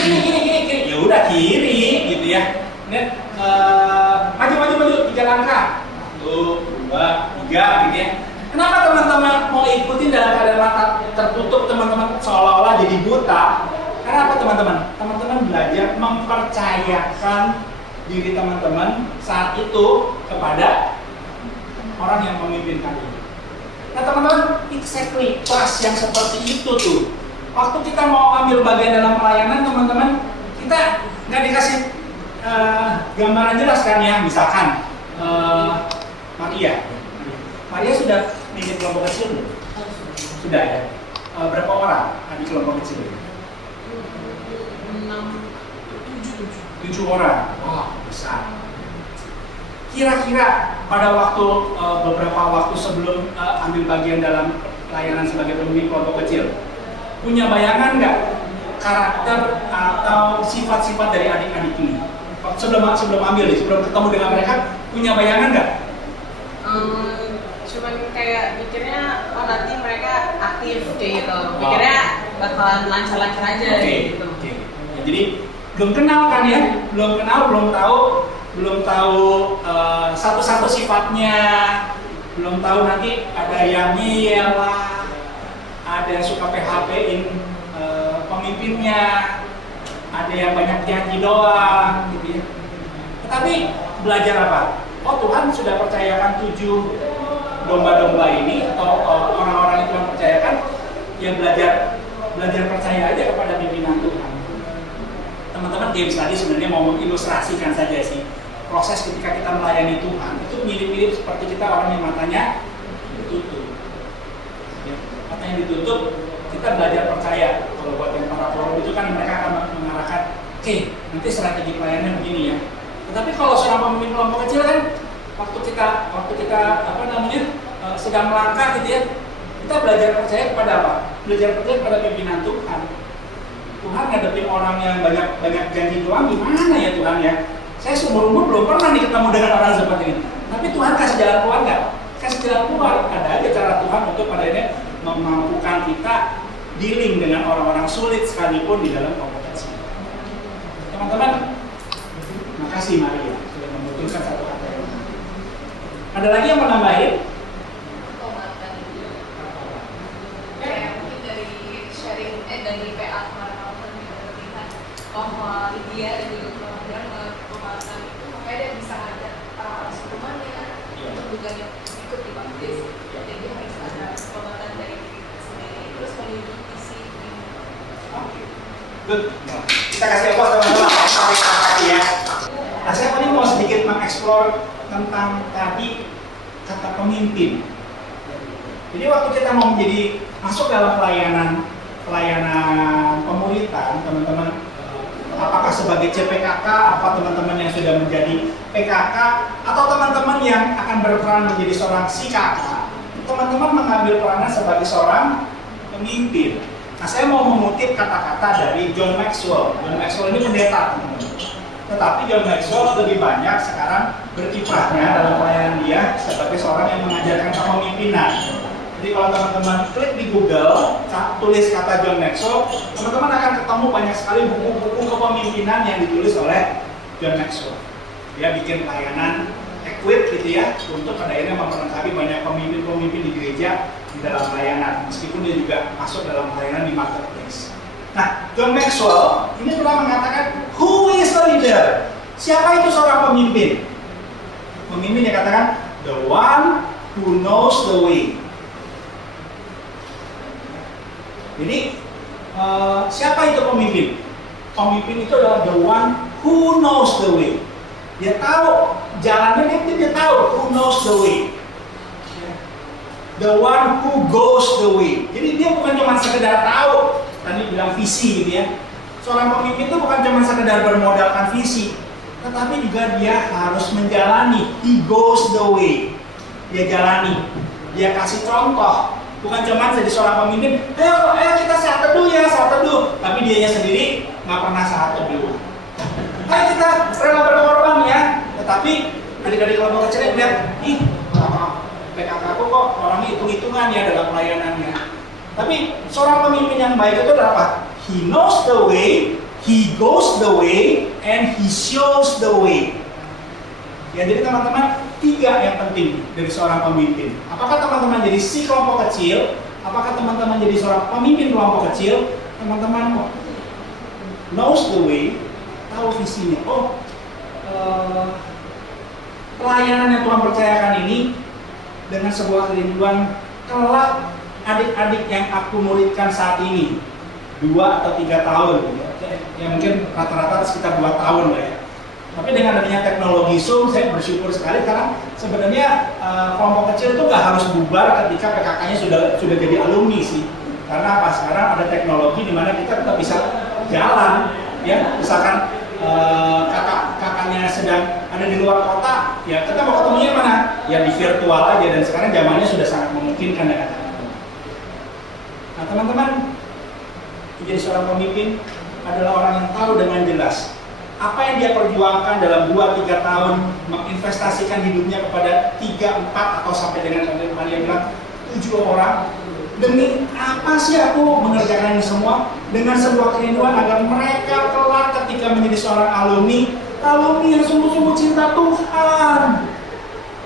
Ya udah kiri gitu ya. Maju 3 langkah. 1, 2, 3 gitu ya. Kenapa teman-teman mau ikutin dalam keadaan mata tertutup teman-teman seolah-olah jadi buta? Karena apa teman-teman? Teman-teman belajar mempercayakan diri teman-teman saat itu kepada orang yang memimpin kalian. Nah teman-teman, exactly trust yang seperti itu tuh. Waktu kita mau ambil bagian dalam pelayanan teman-teman, kita nggak dikasih gambaran jelas kan ya, misalkan Maria sudah bikin kelompok kecil belum? Sudah ya. Berapa orang di kelompok kecil? 7 orang. Wah besar. Kira-kira pada waktu beberapa waktu sebelum ambil bagian dalam pelayanan sebagai pemimpin kelompok kecil, punya bayangan nggak karakter atau sifat-sifat dari adik-adik ini? Sebelum ambil nih, sebelum ketemu dengan mereka, punya bayangan nggak? Cuman kayak mikirnya nanti mereka aktif kayak gitu. Mikirnya bakalan lancar-lancar aja gitu. Ya, jadi belum kenal kan ya? Belum kenal, belum tahu satu-satu sifatnya. Belum tahu nanti ada yang ngeyel lah, ada yang suka PHP-in pemimpinnya, ada yang banyak janji doang gitu ya. Tetapi belajar apa? Oh Tuhan sudah percayakan 7 domba-domba ini atau orang-orang itu yang percayakan, ya belajar percaya aja kepada pimpinan Tuhan. James tadi sebenarnya mau mengilustrasikan saja sih proses ketika kita melayani Tuhan itu mirip-mirip seperti kita orang yang matanya ditutup. Ya, matanya ditutup, kita belajar percaya. Kalau buat yang para forum itu kan mereka akan mengarahkan, oke, nanti strategi pelayanan begini ya. Tetapi kalau seorang pemimpin kelompok kecil kan, waktu kita sedang melangkah gitu ya, kita belajar percaya kepada apa? Belajar percaya kepada pimpinan Tuhan. Tuhan ngadepin orang yang banyak janji doang gimana ya Tuhan ya? Saya seumur-umur belum pernah nih ketemu dengan orang seperti ini. Tapi Tuhan kasih jalan keluar nggak? Kasih jalan keluar. Ada aja cara Tuhan untuk pada ini memampukan kita dealing dengan orang-orang sulit sekalipun di dalam kompetisi. Teman-teman, makasih Maria sudah memutuskan satu kata. Ada lagi yang mau nambahin? Mungkin dari sharing dari PA kemarin juga terlihat bahwa Lydia dan juga keluarga mengembangkan itu makanya dia bisa ngajak para sebelumnya untuk juga yang ikut dibaptis. Jadi harus ada pengobatan dari diri sendiri terus menuju visi ini. Oke, good. Kita kasih aplaus teman-teman. Tarik kaki ya. Nah, saya tadi mau sedikit mengeksplor tentang tadi kata pemimpin. Jadi waktu kita mau menjadi masuk dalam pelayanan pemuritan, teman-teman, apakah sebagai CPKK, apa teman-teman yang sudah menjadi PKK, atau teman-teman yang akan berperan menjadi seorang CKK, teman-teman mengambil peranan sebagai seorang pemimpin. Nah, saya mau mengutip kata-kata dari John Maxwell. John Maxwell ini pendeta, teman-teman. Tetapi John Maxwell lebih banyak sekarang berkiprahnya dalam pelayanan dia sebagai seorang yang mengajarkan kepemimpinan. Jadi kalau teman-teman klik di Google, tulis kata John Maxwell, teman-teman akan ketemu banyak sekali buku-buku kepemimpinan yang ditulis oleh John Maxwell. Dia bikin pelayanan equip gitu ya, untuk pada akhirnya memperlengkapi banyak pemimpin-pemimpin di gereja di dalam pelayanan, meskipun dia juga masuk dalam pelayanan di marketplace. Nah, John Maxwell ini pernah mengatakan, who is a leader? Siapa itu seorang pemimpin? Pemimpin yang katakan, the one who knows the way. Jadi, siapa itu pemimpin? Pemimpin itu adalah the one who knows the way. Dia tahu jalannya, dia tahu who knows the way. The one who goes the way. Jadi dia bukan cuma sekedar tahu, tadi bilang visi gitu ya. Seorang pemimpin itu bukan cuma sekedar bermodalkan visi, tetapi juga dia harus menjalani. He goes the way. Dia jalani. Dia kasih contoh. Bukan cuma jadi seorang pemimpin, ayo kita saat teduh ya, saat teduh. Tapi dianya sendiri nggak pernah saat teduh. Ayo kita rela berkorban ya. Tetapi adik-adik kelompok kecil lihat, ih, PKK aku kok orangnya hitung-hitungan ya dalam pelayanannya. Tapi seorang pemimpin yang baik itu adalah apa? He knows the way, he goes the way, and he shows the way. Ya, jadi teman-teman, 3 yang penting dari seorang pemimpin. Apakah teman-teman jadi si kelompok kecil? Apakah teman-teman jadi seorang pemimpin kelompok kecil? Teman-teman knows the way, tahu visinya. Oh, pelayanan yang Tuhan percayakan ini dengan sebuah kerinduan kelak adik-adik yang aku muridkan saat ini 2 atau 3 tahun ya mungkin rata-rata sekitar 2 tahun lah ya. Tapi dengan adanya teknologi Zoom, saya bersyukur sekali karena sebenarnya kelompok kecil itu nggak harus bubar ketika PKK-nya sudah jadi alumni sih. Karena apa? Sekarang ada teknologi di mana kita tetap bisa jalan, ya. Misalkan kakaknya sedang ada di luar kota, ya kita mau ketemunya mana? Ya di virtual aja, dan sekarang zamannya sudah sangat memungkinkan dengan itu. Nah teman-teman, menjadi seorang pemimpin adalah orang yang tahu dengan jelas apa yang dia perjuangkan dalam 2-3 tahun menginvestasikan hidupnya kepada 3, 4 atau sampai dengan Maria bilang 7 orang. Demi apa sih aku mengerjakan ini semua? Dengan sebuah kerinduan agar mereka kelak ketika menjadi seorang alumni yang sungguh-sungguh cinta Tuhan.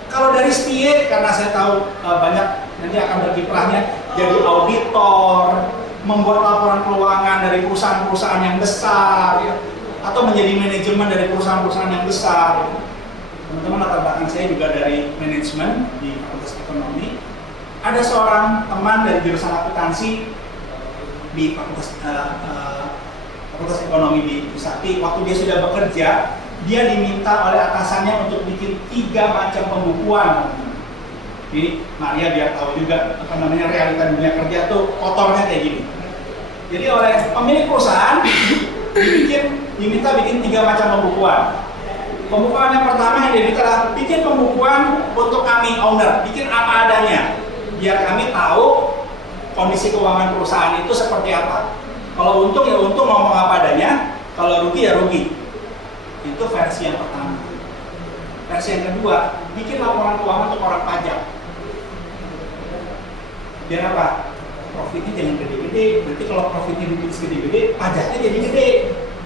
Kalau dari Stie, karena saya tahu banyak nanti akan berkiprahnya jadi auditor, membuat laporan keuangan dari perusahaan-perusahaan yang besar, ya, atau menjadi manajemen dari perusahaan-perusahaan yang besar. Teman-teman, latar belakang saya juga dari manajemen di Fakultas Ekonomi. Ada seorang teman dari jurusan akuntansi di Fakultas Fakultas Ekonomi di Trisakti, waktu dia sudah bekerja, dia diminta oleh atasannya untuk bikin 3 macam pembukuan. Jadi Maria biar tahu juga apa namanya realita dunia kerja tuh kotornya kayak gini. Jadi oleh pemilik perusahaan diminta bikin 3 macam pembukuan. Pembukuan yang pertama yang diminta adalah bikin pembukuan untuk kami owner, bikin apa adanya, biar kami tahu kondisi keuangan perusahaan itu seperti apa. Kalau untung ya untung, ngomong apa adanya. Kalau rugi ya rugi. Itu versi yang pertama. Versi yang kedua, bikin laporan keuangan untuk orang pajak. Biar apa? Profitnya jangan gede-gede. Berarti kalau profitnya bikin segede-gede, pajaknya jadi gede.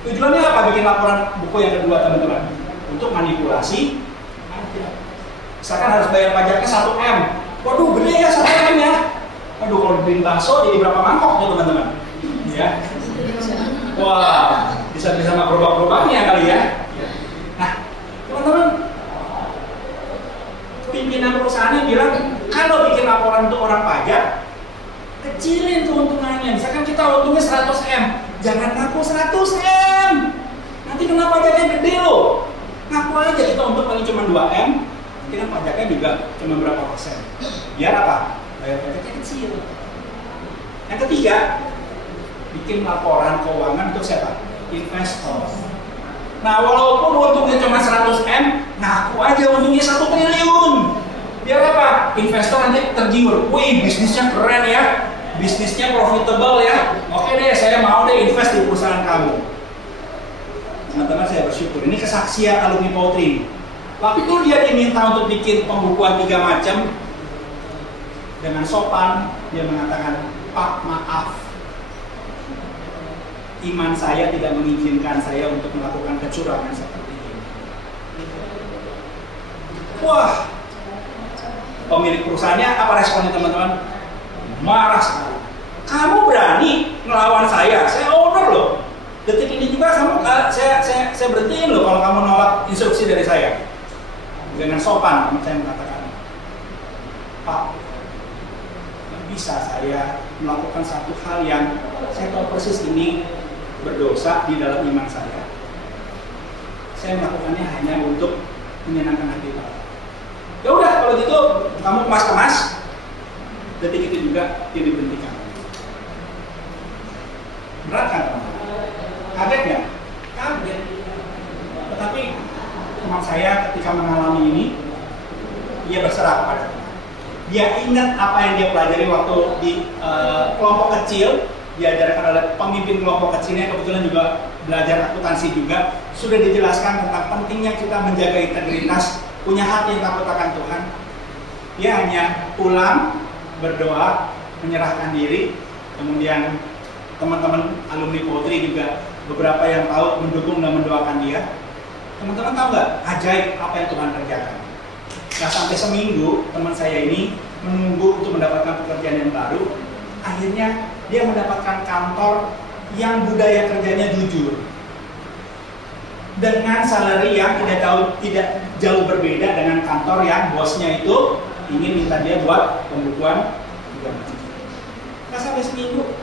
Tujuannya apa bikin laporan buku yang kedua, teman-teman? Untuk manipulasi pajak. Misalkan harus bayar pajaknya 1 M. Waduh, gede ya 1 M ya. Aduh, kalau beliin bakso jadi berapa mangkok tuh, teman-teman? Ya. Wah, bisa sama gerobak-gerobaknya kali ya. Nah, teman-teman, pimpinan perusahaannya bilang kalau bikin laporan untuk orang pajak, kecilin keuntungannya. Misalkan kita untungnya 100 M, jangan ngaku 100 M. Nanti kena pajaknya gede loh. Ngaku aja kita untung paling cuma 2 M, nanti kan pajaknya juga cuma berapa persen. Biar apa? Bayar pajaknya kecil. Yang ketiga, bikin laporan keuangan untuk siapa? Investor. Nah, walaupun untungnya cuma 100 M, ngaku aja untungnya 1 triliun. Biar apa? Investor nanti tergiur. Wih, bisnisnya keren ya. Bisnisnya profitable ya. Oke deh, saya mau deh invest di perusahaan kamu. Teman-teman, saya bersyukur. Ini kesaksian alumni Poultry. Waktu dia diminta untuk bikin pembukuan 3 macam, dengan sopan dia mengatakan, Pak, maaf, iman saya tidak mengizinkan saya untuk melakukan kecurangan seperti ini. Wah, pemilik perusahaannya apa responnya, teman-teman? Marah sekali. Kamu berani ngelawan saya owner loh. Detik ini juga kamu saya berhentiin loh kalau kamu nolak instruksi dari saya. Dengan sopan saya mengatakan, Pak, bisa saya melakukan satu hal yang saya tahu persis ini berdosa di dalam iman saya. Saya melakukannya hanya untuk menyenangkan hati Pak. Ya udah, kalau gitu kamu kemas-kemas. Detik itu juga dia diberhentikan. Berat kan? Kaget nggak? Kaget. Tetapi teman saya ketika mengalami ini, dia berserah kepada Tuhan. Dia ingat apa yang dia pelajari waktu di kelompok kecil, diajarkan oleh pemimpin kelompok kecilnya, kebetulan juga belajar akuntansi juga, sudah dijelaskan tentang pentingnya kita menjaga integritas, punya hati yang takut akan Tuhan. Dia hanya pulang, berdoa, menyerahkan diri, kemudian teman-teman alumni Poultry juga beberapa yang tahu mendukung dan mendoakan dia. Teman-teman tahu nggak ajaib apa yang Tuhan kerjakan? Nah, sampai seminggu teman saya ini menunggu untuk mendapatkan pekerjaan yang baru. Akhirnya dia mendapatkan kantor yang budaya kerjanya jujur, dengan salary yang tidak jauh berbeda dengan kantor yang bosnya itu ingin minta dia buat pembukuan 3 macam. Nah, sampai seminggu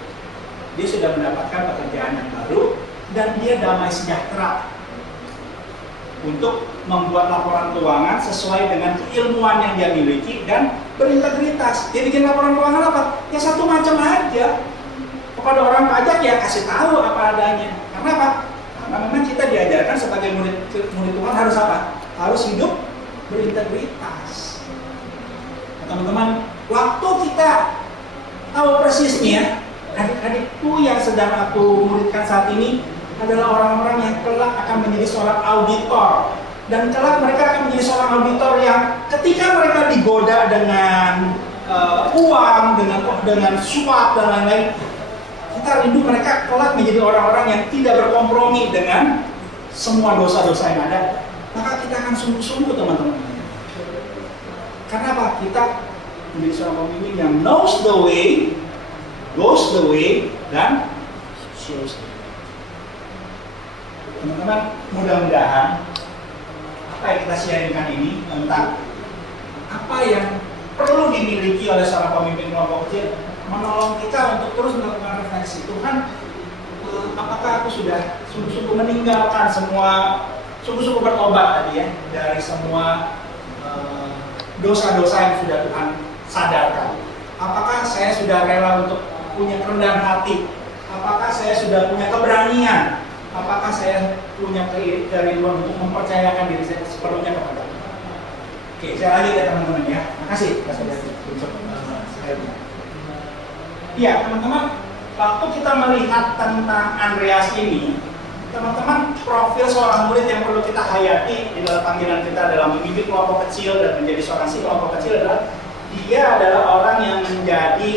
dia sudah mendapatkan pekerjaan yang baru dan dia damai sejahtera untuk membuat laporan keuangan sesuai dengan keilmuan yang dia miliki dan berintegritas. Dia bikin laporan keuangan apa? Ya satu macam aja. Kepada orang pajak ya kasih tahu apa adanya. Karena apa? Karena memang kita diajarkan sebagai murid Tuhan harus apa? Harus hidup berintegritas. Nah, teman-teman, waktu kita tahu persisnya, adik-adikku yang sedang aku muridkan saat ini adalah orang-orang yang kelak akan menjadi seorang auditor, dan kelak mereka akan menjadi seorang auditor yang ketika mereka digoda dengan uang, dengan suap dan lain-lain, kita rindu mereka kelak menjadi orang-orang yang tidak berkompromi dengan semua dosa-dosa yang ada. Maka kita akan sungguh-sungguh, teman-teman. Karena apa? Kita menjadi seorang pemimpin yang knows the way, goes the way, dan shows the way. Teman-teman, mudah-mudahan apa yang kita sharingkan ini tentang apa yang perlu dimiliki oleh seorang pemimpin kelompok kecil menolong kita untuk terus melakukan refleksi. Tuhan, apakah aku sudah sungguh-sungguh meninggalkan semua, sungguh-sungguh bertobat tadi ya, dari semua dosa-dosa yang sudah Tuhan sadarkan. Apakah saya sudah rela untuk punya kerendahan hati? Apakah saya sudah punya keberanian? Apakah saya punya kerinduan untuk mempercayakan diri saya sepenuhnya kepada Tuhan? Oke, saya lanjut ya teman-teman ya. Makasih. Iya teman-teman, waktu kita melihat tentang Andreas ini, teman-teman, profil seorang murid yang perlu kita hayati di dalam panggilan kita dalam memimpin kelompok kecil dan menjadi seorang si kelompok kecil adalah dia adalah orang yang menjadi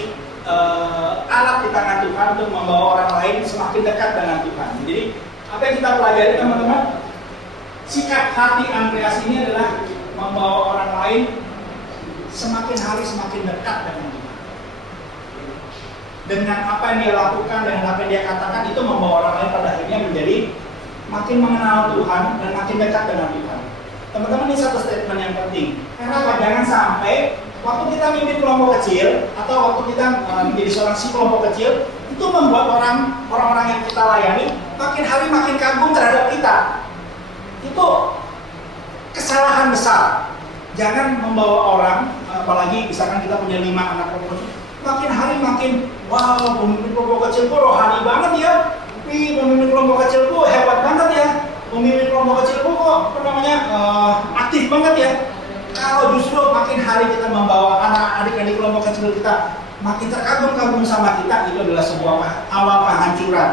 alat di tangan Tuhan untuk membawa orang lain semakin dekat dengan Tuhan. Jadi apa yang kita pelajari teman-teman, sikap hati Andreas ini adalah membawa orang lain semakin hari semakin dekat dengan Tuhan. Dengan apa yang dia lakukan, dengan apa yang dia katakan, itu membawa orang lain pada akhirnya menjadi makin mengenal Tuhan dan makin dekat dengan Tuhan. Teman-teman, ini satu statement yang penting. Karena apa? Jangan sampai waktu kita mimpin kelompok kecil atau waktu kita menjadi seorang si kelompok kecil, itu membuat orang-orang yang kita layani makin hari makin kagum terhadap kita. Itu kesalahan besar. Jangan membawa orang, apalagi misalkan kita punya 5 anak kelompok kecil, makin hari makin, wow, pemimpin kelompok kecilku rohani banget ya. Pemimpin kelompok kecilku hebat banget ya. Pemimpin kelompok kecilku kok aktif banget ya. Kalau justru makin hari kita membawa adik-adik kelompok kecil kita makin terkagum-kagum sama kita, itu adalah sebuah awal kehancuran.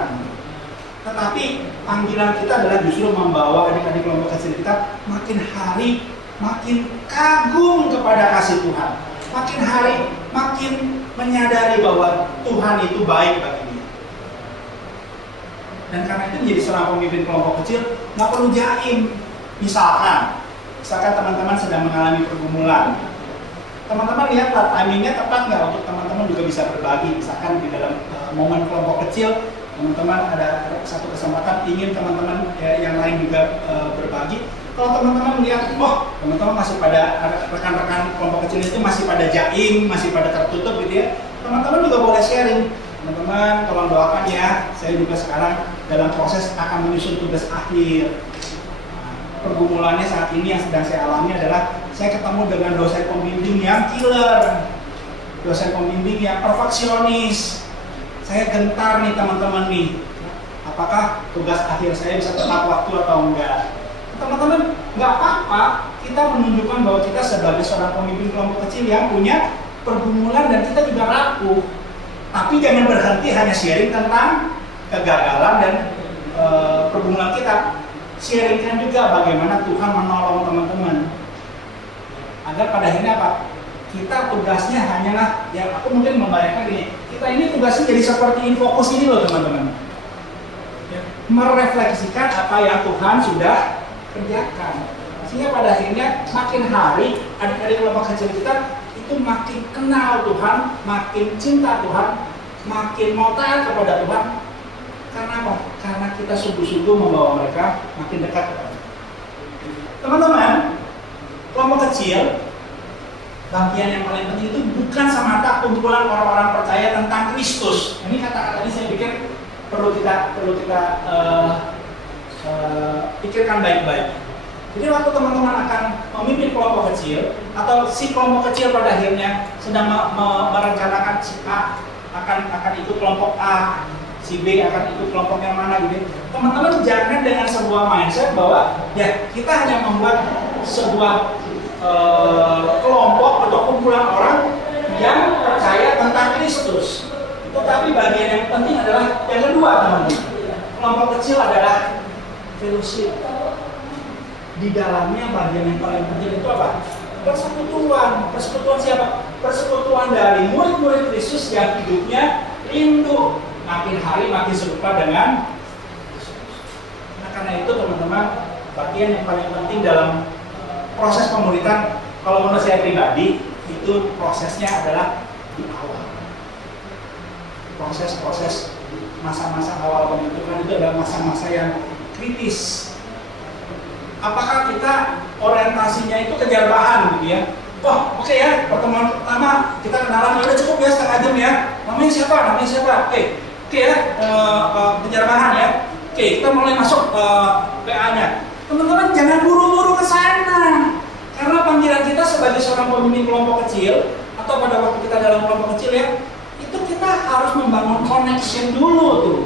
Tetapi panggilan kita adalah justru membawa adik-adik kelompok kecil kita makin hari makin kagum kepada kasih Tuhan. Makin hari makin menyadari bahwa Tuhan itu baik bagi dia. Dan karena itu menjadi seorang pemimpin kelompok kecil nggak perlu jaim. Misalkan teman-teman sedang mengalami pergumulan, teman-teman lihat timingnya tepat nggak untuk teman-teman juga bisa berbagi. Misalkan di dalam momen kelompok kecil, teman-teman ada satu kesempatan ingin teman-teman yang lain juga berbagi. Kalau teman-teman melihat, teman-teman masih pada rekan-rekan kelompok kecil itu masih pada jaim, masih pada tertutup gitu ya, teman-teman juga boleh sharing. Teman-teman tolong doakan ya, saya juga sekarang dalam proses akan menyusun tugas akhir. Pergumulannya saat ini yang sedang saya alami adalah saya ketemu dengan dosen pembimbing yang killer, dosen pembimbing yang perfeksionis. Saya gentar nih teman-teman nih, apakah tugas akhir saya bisa tepat waktu atau enggak. Teman-teman, nggak apa-apa kita menunjukkan bahwa kita sebagai seorang pemimpin kelompok kecil yang punya pergumulan dan kita juga rapuh. Tapi jangan berhenti hanya sharing tentang kegagalan dan pergumulan kita. Sharingkan juga bagaimana Tuhan menolong teman-teman. Agar pada akhirnya apa? Kita tugasnya hanyalah, ya aku mungkin membayangkan gini, kita ini tugasnya jadi seperti Infokus ini loh teman-teman. Ya, merefleksikan apa yang Tuhan sudah kerjakan. Sehingga pada akhirnya makin hari adik-adik kelompok kecil kita itu makin kenal Tuhan, makin cinta Tuhan, makin mau taat kepada Tuhan. Karena apa? Karena kita sungguh-sungguh membawa mereka makin dekat kepada Tuhan. Teman-teman, kelompok kecil, bagian yang paling penting itu bukan semata kumpulan orang-orang percaya tentang Kristus. Ini kata-kata ini saya pikir perlu kita pikirkan baik-baik. Jadi waktu teman-teman akan memimpin kelompok kecil atau si kelompok kecil pada akhirnya sedang merencanakan si A akan ikut kelompok A, si B akan ikut kelompok yang mana gitu. Teman-teman jangan dengan sebuah mindset bahwa ya kita hanya membuat sebuah kelompok atau kumpulan orang yang percaya tentang Kristus. Tetapi bagian yang penting adalah yang kedua teman-teman. Kelompok kecil adalah fellowship. Di dalamnya bagian yang paling penting itu apa? Persekutuan. Persekutuan siapa? Persekutuan dari murid-murid Kristus yang hidupnya rindu makin hari makin serupa dengan Kristus. Nah karena itu teman-teman, bagian yang paling penting dalam proses pemuridan, kalau menurut saya pribadi, itu prosesnya adalah di awal. Proses-proses masa-masa awal pembentukan itu adalah masa-masa yang kritis. Apakah kita orientasinya itu kejar bahan gitu ya? Oke ya, pertemuan pertama kita kenalan, udah cukup ya setengah jam ya. Namanya siapa? Oke ya, penjarahan ya. Oke, kita mulai masuk PA-nya. Teman-teman jangan buru-buru ke sana. Karena panggilan kita sebagai seorang pemimpin kelompok kecil atau pada waktu kita dalam kelompok kecil ya, itu kita harus membangun connection dulu tuh.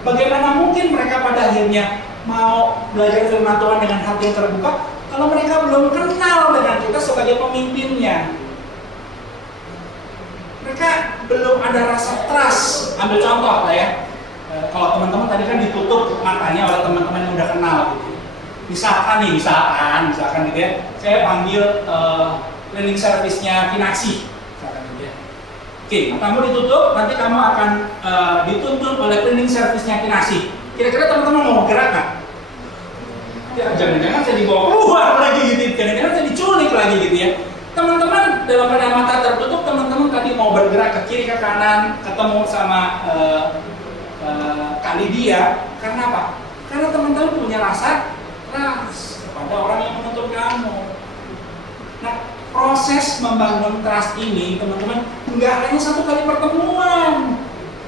Bagaimana mungkin mereka pada akhirnya mau belajar firman Tuhan dengan hati yang terbuka kalau mereka belum kenal dengan kita sebagai pemimpinnya? Mereka belum ada rasa trust. Ambil contoh lah ya. Kalau teman-teman tadi kan ditutup matanya oleh teman-teman yang udah kenal gitu. Misalkan gitu ya, saya panggil cleaning service-nya Kinaksi, misalkan gitu ya. Oke, kamu ditutup, nanti kamu akan dituntut oleh cleaning service-nya Kinaksi. Kira-kira teman-teman mau gerak nggak? Ya, jangan-jangan saya dibawa keluar lagi gitu, jangan-jangan saya diculik lagi gitu ya. Teman-teman dalam keadaan mata tertutup, teman-teman tadi mau bergerak ke kiri ke kanan, ketemu sama Kak Lydia, karena apa? Karena teman-teman punya rasa trust kepada orang yang menuntut kamu. Nah, proses membangun trust ini, teman-teman, nggak hanya satu kali pertemuan,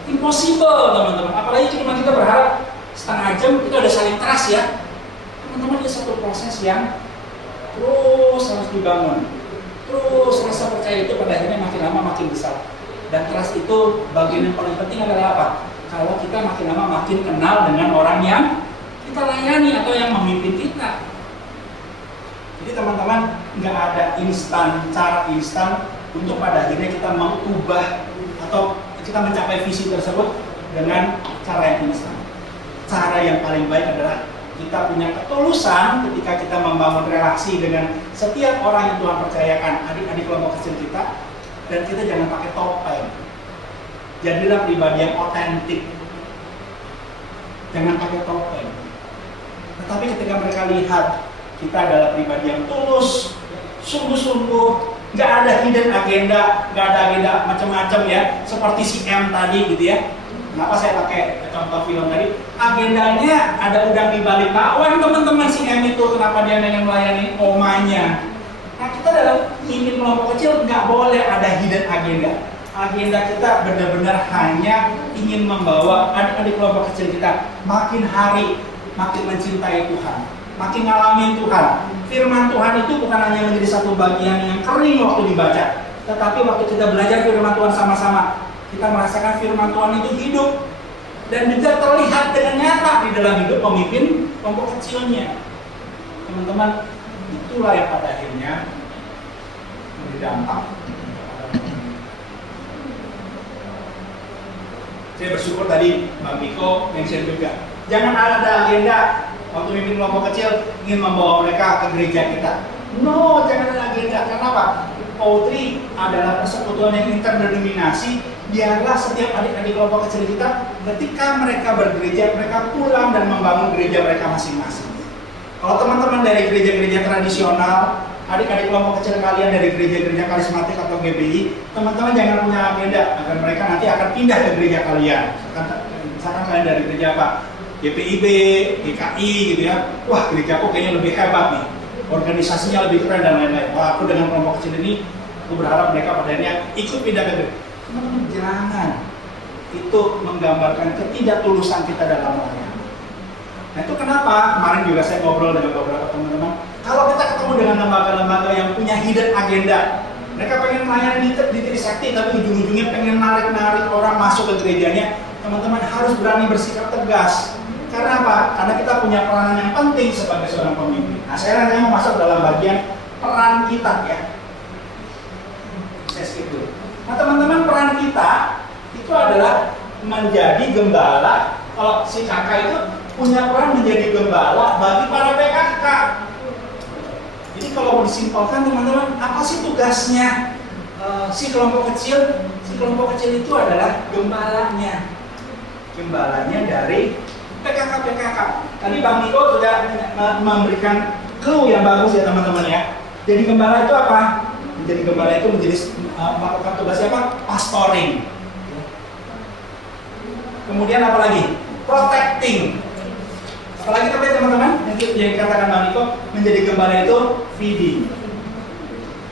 impossible, teman-teman. Apalagi cuma kita berharap setengah jam itu ada saling trust ya. Teman-teman, ini satu proses yang terus harus dibangun. Terus rasa percaya itu pada akhirnya makin lama makin besar. Dan trust itu bagian yang paling penting adalah apa? Kalau kita makin lama makin kenal dengan orang yang kita layani atau yang memimpin kita. Jadi teman-teman, nggak ada cara instan untuk pada akhirnya kita mengubah atau kita mencapai visi tersebut dengan cara yang instan. Cara yang paling baik adalah kita punya ketulusan ketika kita membangun relasi dengan setiap orang yang Tuhan percayakan, adik-adik kelompok kecil kita, dan kita jangan pakai topeng. Jadilah pribadi yang otentik. Jangan pakai topeng. Tetapi ketika mereka lihat kita adalah pribadi yang tulus, sungguh-sungguh, nggak ada hidden agenda, nggak ada agenda macam-macam ya, seperti si M tadi gitu ya. Kenapa saya pakai contoh film tadi? Agendanya ada udang di balik bakwan, teman-teman. Si M itu kenapa dia ingin melayani omanya? Nah, kita dalam mimpin kelompok kecil nggak boleh ada hidden agenda. Agenda kita benar-benar hanya ingin membawa adik-adik kelompok kecil kita makin hari makin mencintai Tuhan, makin ngalamin Tuhan. Firman Tuhan itu bukan hanya menjadi satu bagian yang kering waktu dibaca, tetapi waktu kita belajar firman Tuhan sama-sama, kita merasakan firman Tuhan itu hidup dan juga terlihat dengan nyata di dalam hidup pemimpin kelompok kecilnya. Teman-teman, itulah yang pada akhirnya memberi dampak. Saya bersyukur tadi Mbak Miko mention juga, jangan ada agenda waktu mimpin kelompok kecil ingin membawa mereka ke gereja kita. No, jangan ada agenda. Karena apa? Poetry adalah persekutuan yang interdenominasi. Biarlah setiap adik-adik kelompok kecil kita, ketika mereka bergereja, mereka pulang dan membangun gereja mereka masing-masing. Kalau teman-teman dari gereja-gereja tradisional, adik-adik kelompok kecil kalian dari gereja-gereja karismatik atau GBI, teman-teman jangan punya agenda agar mereka nanti akan pindah ke gereja kalian. Misalkan kalian dari gereja apa? GPIB, GKI gitu ya. Wah, gerejaku kayaknya lebih hebat nih, organisasinya lebih keren dan lain-lain. Wah, aku dengan kelompok kecil ini, aku berharap mereka padanya ikut pindah ke gereja. Teman-teman jangan. Itu menggambarkan ketidaktulusan kita dalam melayani. Nah, itu kenapa kemarin juga saya ngobrol dengan beberapa teman-teman. Kalau kita ketemu dengan lembaga-lembaga yang punya hidden agenda, mereka pengen melayani di Trisakti, tapi ujung-ujungnya pengen narik-narik orang masuk ke gerejanya, teman-teman harus berani bersikap tegas. Karena apa? Karena kita punya peranan yang penting sebagai seorang pemimpin. Nah, saya nanti mau masuk dalam bagian peran kita ya. Saya skip dulu. Nah, teman-teman, peran kita itu adalah menjadi gembala. Kalau si kakak itu punya peran menjadi gembala bagi para PKK. Jadi kalau mau disimpulkan teman-teman, apa sih tugasnya si kelompok kecil? Si kelompok kecil itu adalah gembalanya. Gembalanya dari PKK-PKK. Tadi Bang Niko sudah memberikan clue yang bagus ya teman-teman ya. Jadi gembala itu apa? Menjadi gembala itu menjadi melakukan tugasnya apa? Pastoring. Kemudian apa lagi? Protecting. Apalagi teman-teman yang dikatakan Bang Niko, menjadi gembala itu feeding.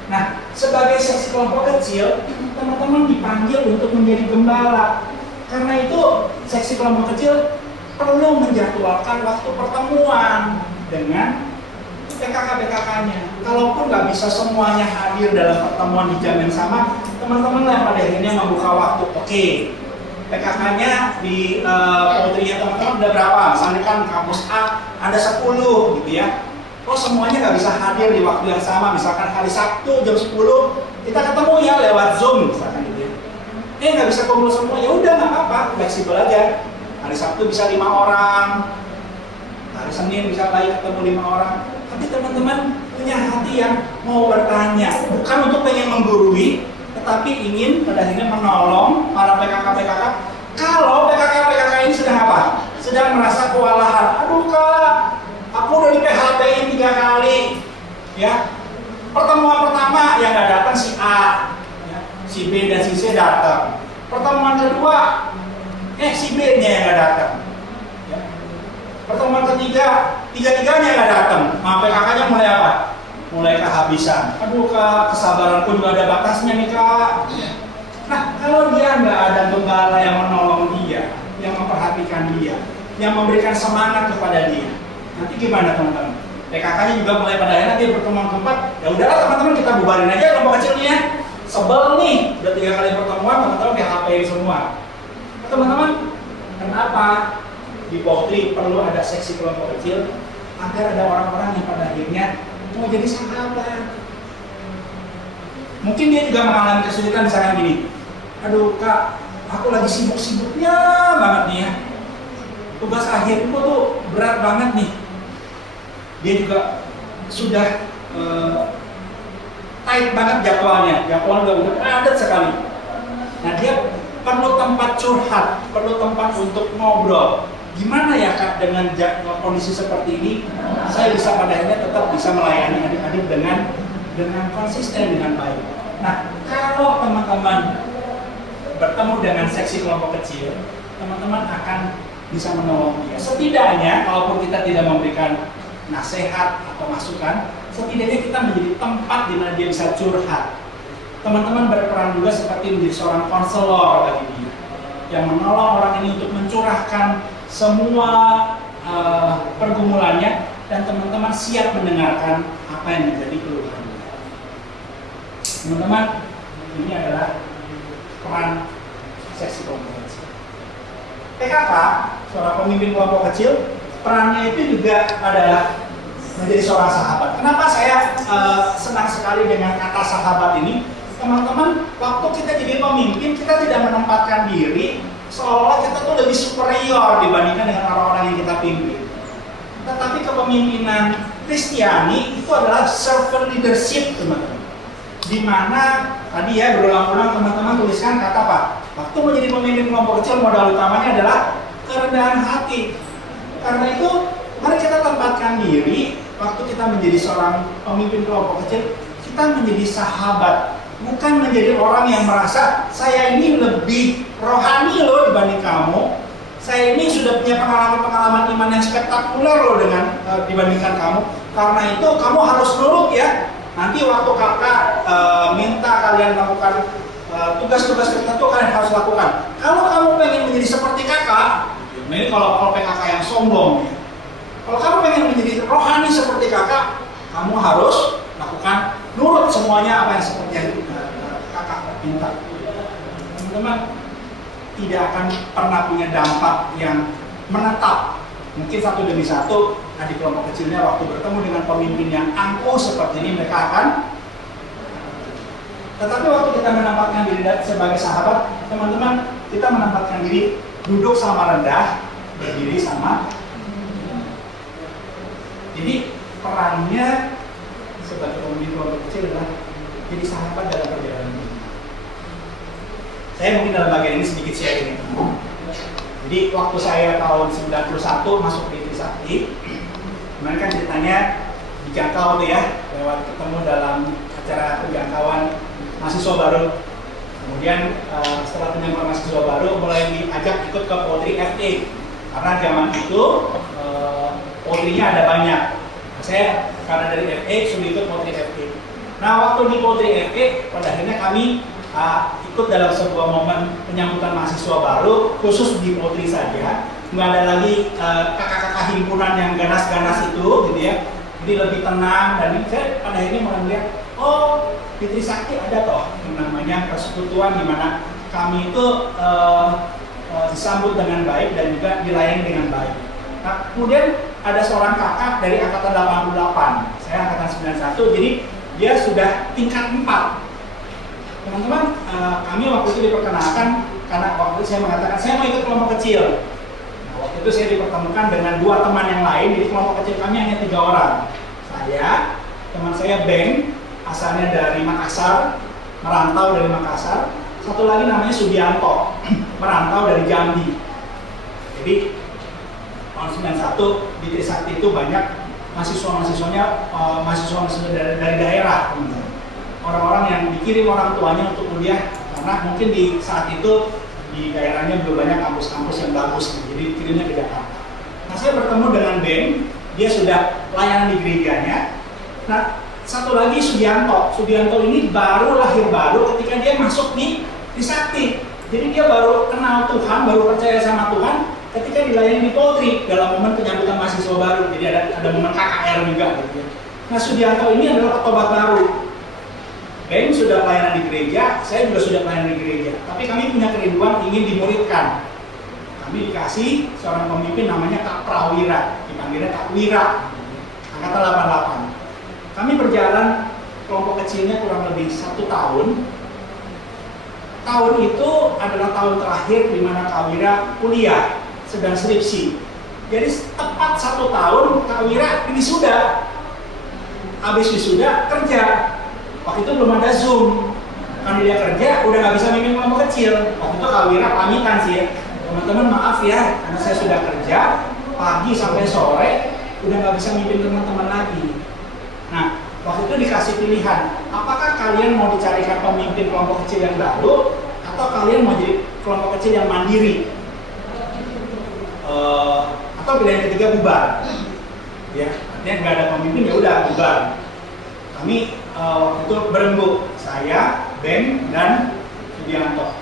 Nah, sebagai seksi kelompok kecil, teman-teman dipanggil untuk menjadi gembala. Karena itu seksi kelompok kecil perlu menjadwalkan waktu pertemuan dengan PKK-PKK-nya. Kalaupun nggak bisa semuanya hadir dalam pertemuan di jam yang sama, teman-teman yang pada akhirnya membuka waktu. Oke, PKK-nya di Poltrinya teman-teman udah berapa? Misalnya kan kampus A ada 10 gitu ya. Oh semuanya nggak bisa hadir di waktu yang sama. Misalkan hari Sabtu jam 10 kita ketemu ya lewat Zoom misalkan gitu. Nggak bisa kumpul semua, ya udah nggak apa-apa, fleksibel aja. Hari Sabtu bisa 5 orang, hari Senin bisa lagi ketemu 5 orang. Tapi teman-teman punya hati yang mau bertanya, bukan untuk pengen menggurui, tetapi ingin pada akhirnya menolong para PKK-PKK. Kalau PKK-PKK ini sedang apa? Sedang merasa kewalahan. Aduh kak, aku udah di PHP-in 3 kali. Ya, pertemuan pertama yang nggak datang si A, ya, si B dan si C datang. Pertemuan kedua, si B-nya yang nggak datang. Ya. Pertemuan ketiga, tiga-tiganya nggak datang. Nah, PKK-nya mulai apa? Mulai kehabisan. Aduh kak, kesabaranku juga ada batasnya nih kak. Nah, kalau dia nggak ada gembala yang menolong dia, yang memperhatikan dia, yang memberikan semangat kepada dia, nanti gimana teman-teman? PKK-nya juga mulai pada akhirnya dia pertemuan keempat. Ya udahlah teman-teman, kita bubarin aja kelompok kecilnya. Sebel nih, udah 3 kali pertemuan, teman-teman PHP-in semua. Teman-teman, kenapa di Poltri perlu ada seksi kelompok kecil agar ada orang-orang yang pada akhirnya mau jadi sahabat. Mungkin dia juga mengalami kesulitan misalnya gini, aduh kak, aku lagi sibuk-sibuknya banget nih ya, tugas akhirku tuh berat banget nih. Dia juga sudah tight banget jadwalnya udah padat sekali. Nah dia perlu tempat curhat, perlu tempat untuk ngobrol. Gimana ya kak dengan kondisi seperti ini, saya bisa pada akhirnya tetap bisa melayani adik-adik dengan konsisten, dengan baik. Nah, kalau teman-teman bertemu dengan seksi kelompok kecil, teman-teman akan bisa menolong dia. Setidaknya, kalaupun kita tidak memberikan nasihat atau masukan, setidaknya kita menjadi tempat di mana dia bisa curhat. Teman-teman berperan juga seperti menjadi seorang konselor bagi dia, yang menolong orang ini untuk mencurahkan semua pergumulannya, dan teman-teman siap mendengarkan apa yang menjadi keluhannya. Teman-teman, ini adalah peran seksi kelompok kecil. PKK, seorang pemimpin kelompok kecil, perannya itu juga adalah menjadi seorang sahabat. Kenapa saya senang sekali dengan kata sahabat ini? Teman-teman, waktu kita jadi pemimpin, kita tidak menempatkan diri seolah-olah kita tuh lebih superior dibandingkan dengan orang-orang yang kita pimpin. Tetapi kepemimpinan Kristiani itu adalah servant leadership, teman-teman. Di mana tadi ya berulang-ulang teman-teman tuliskan kata apa? Waktu menjadi pemimpin kelompok kecil, modal utamanya adalah kerendahan hati. Karena itu, mari kita tempatkan diri waktu kita menjadi seorang pemimpin kelompok kecil, kita menjadi sahabat. Bukan menjadi orang yang merasa saya ini lebih rohani loh dibanding kamu. Saya ini sudah punya pengalaman-pengalaman iman yang spektakuler loh dengan dibandingkan kamu. Karena itu kamu harus nurut ya. Nanti waktu kakak minta kalian lakukan tugas-tugas tertentu, kalian harus lakukan. Kalau kamu pengen menjadi seperti kakak, ini kalau PKK yang sombong ya. Kalau kamu pengen menjadi rohani seperti kakak, kamu harus lakukan nurut semuanya apa yang seperti yang kakak minta. Teman-teman, tidak akan pernah punya dampak yang menetap. Mungkin satu demi satu adik kelompok kecilnya waktu bertemu dengan pemimpin yang angkuh seperti ini, mereka akan. Tetapi waktu kita menempatkan diri sebagai sahabat, teman-teman, kita menempatkan diri duduk sama rendah, berdiri sama. Jadi perannya sebagai pemimpin kelompok kecil adalah jadi sahabat dalam perjalanan ini. Saya mungkin dalam bagian ini sedikit sharing. Jadi waktu saya tahun 91 masuk di Trisakti, kemarin kan ceritanya dijangkau tuh ya, lewat ketemu dalam acara penjangkauan mahasiswa baru. Kemudian setelah penjangkauan mahasiswa baru, mulai diajak ikut ke Poltri FE. Karena zaman itu Poltrinya ada banyak. Saya karena dari FE sudah ikut Poltri FE. Nah waktu di Poltri FE, pada akhirnya kami ikut dalam sebuah momen penyambutan mahasiswa baru khusus di Polri saja, nggak ada lagi kakak-kakak himpunan yang ganas-ganas itu gitu ya, jadi lebih tenang. Dan saya pada akhirnya melihat, oh di Trisakti ada toh yang namanya persekutuan di mana kami itu disambut dengan baik dan juga dilayani dengan baik. Nah, kemudian ada seorang kakak dari angkatan 88, saya angkatan 91, jadi dia sudah tingkat 4. Teman-teman, kami waktu itu diperkenalkan karena waktu itu saya mengatakan saya mau ikut kelompok kecil. Nah, waktu itu saya dipertemukan dengan 2 teman yang lain, jadi kelompok kecil kami hanya 3 orang. Saya, teman saya Ben, asalnya dari Makassar, merantau dari Makassar. Satu lagi namanya Subianto, merantau dari Jambi. Jadi tahun 91 di Trisakti itu banyak mahasiswa-mahasiswanya, mahasiswa dari daerah, teman-teman. Orang-orang yang dikirim orang tuanya untuk kuliah karena mungkin di saat itu di daerahnya belum banyak kampus-kampus yang bagus, jadi kirimnya ke Jakarta. Nah, saya bertemu dengan Ben, dia sudah layanan di gerejanya. Nah, satu lagi Sudianto. Sudianto ini baru lahir baru ketika dia masuk di Trisakti. Jadi dia baru kenal Tuhan, baru percaya sama Tuhan ketika dilayani di Polri dalam momen penyambutan mahasiswa baru. Jadi ada momen KKR juga gitu. Nah, Sudianto ini adalah petobat baru. Ben sudah pelayanan di gereja, saya juga sudah pelayanan di gereja. Tapi kami punya kerinduan ingin dimuridkan. Kami dikasih seorang pemimpin namanya Kak Prawira, dipanggilnya Kak Wira, angkatan 88. Kami berjalan kelompok kecilnya kurang lebih 1 tahun. Tahun itu adalah tahun terakhir di mana Kak Wira kuliah, sedang skripsi. Jadi tepat 1 tahun Kak Wira wisuda. Habis wisuda kerja. Waktu itu belum ada Zoom, kan dia kerja udah nggak bisa mimpin kelompok kecil. Waktu itu Kak Wira pamitan sih ya, teman-teman maaf ya, karena saya sudah kerja pagi sampai sore, udah nggak bisa mimpin teman-teman lagi. Nah, waktu itu dikasih pilihan, apakah kalian mau dicarikan pemimpin kelompok kecil yang baru, atau kalian mau jadi kelompok kecil yang mandiri, atau pilihan ketiga bubar. Ya, artinya nggak ada pemimpin ya udah bubar. Kami waktu itu berembuk, saya, Ben, dan Sudianto.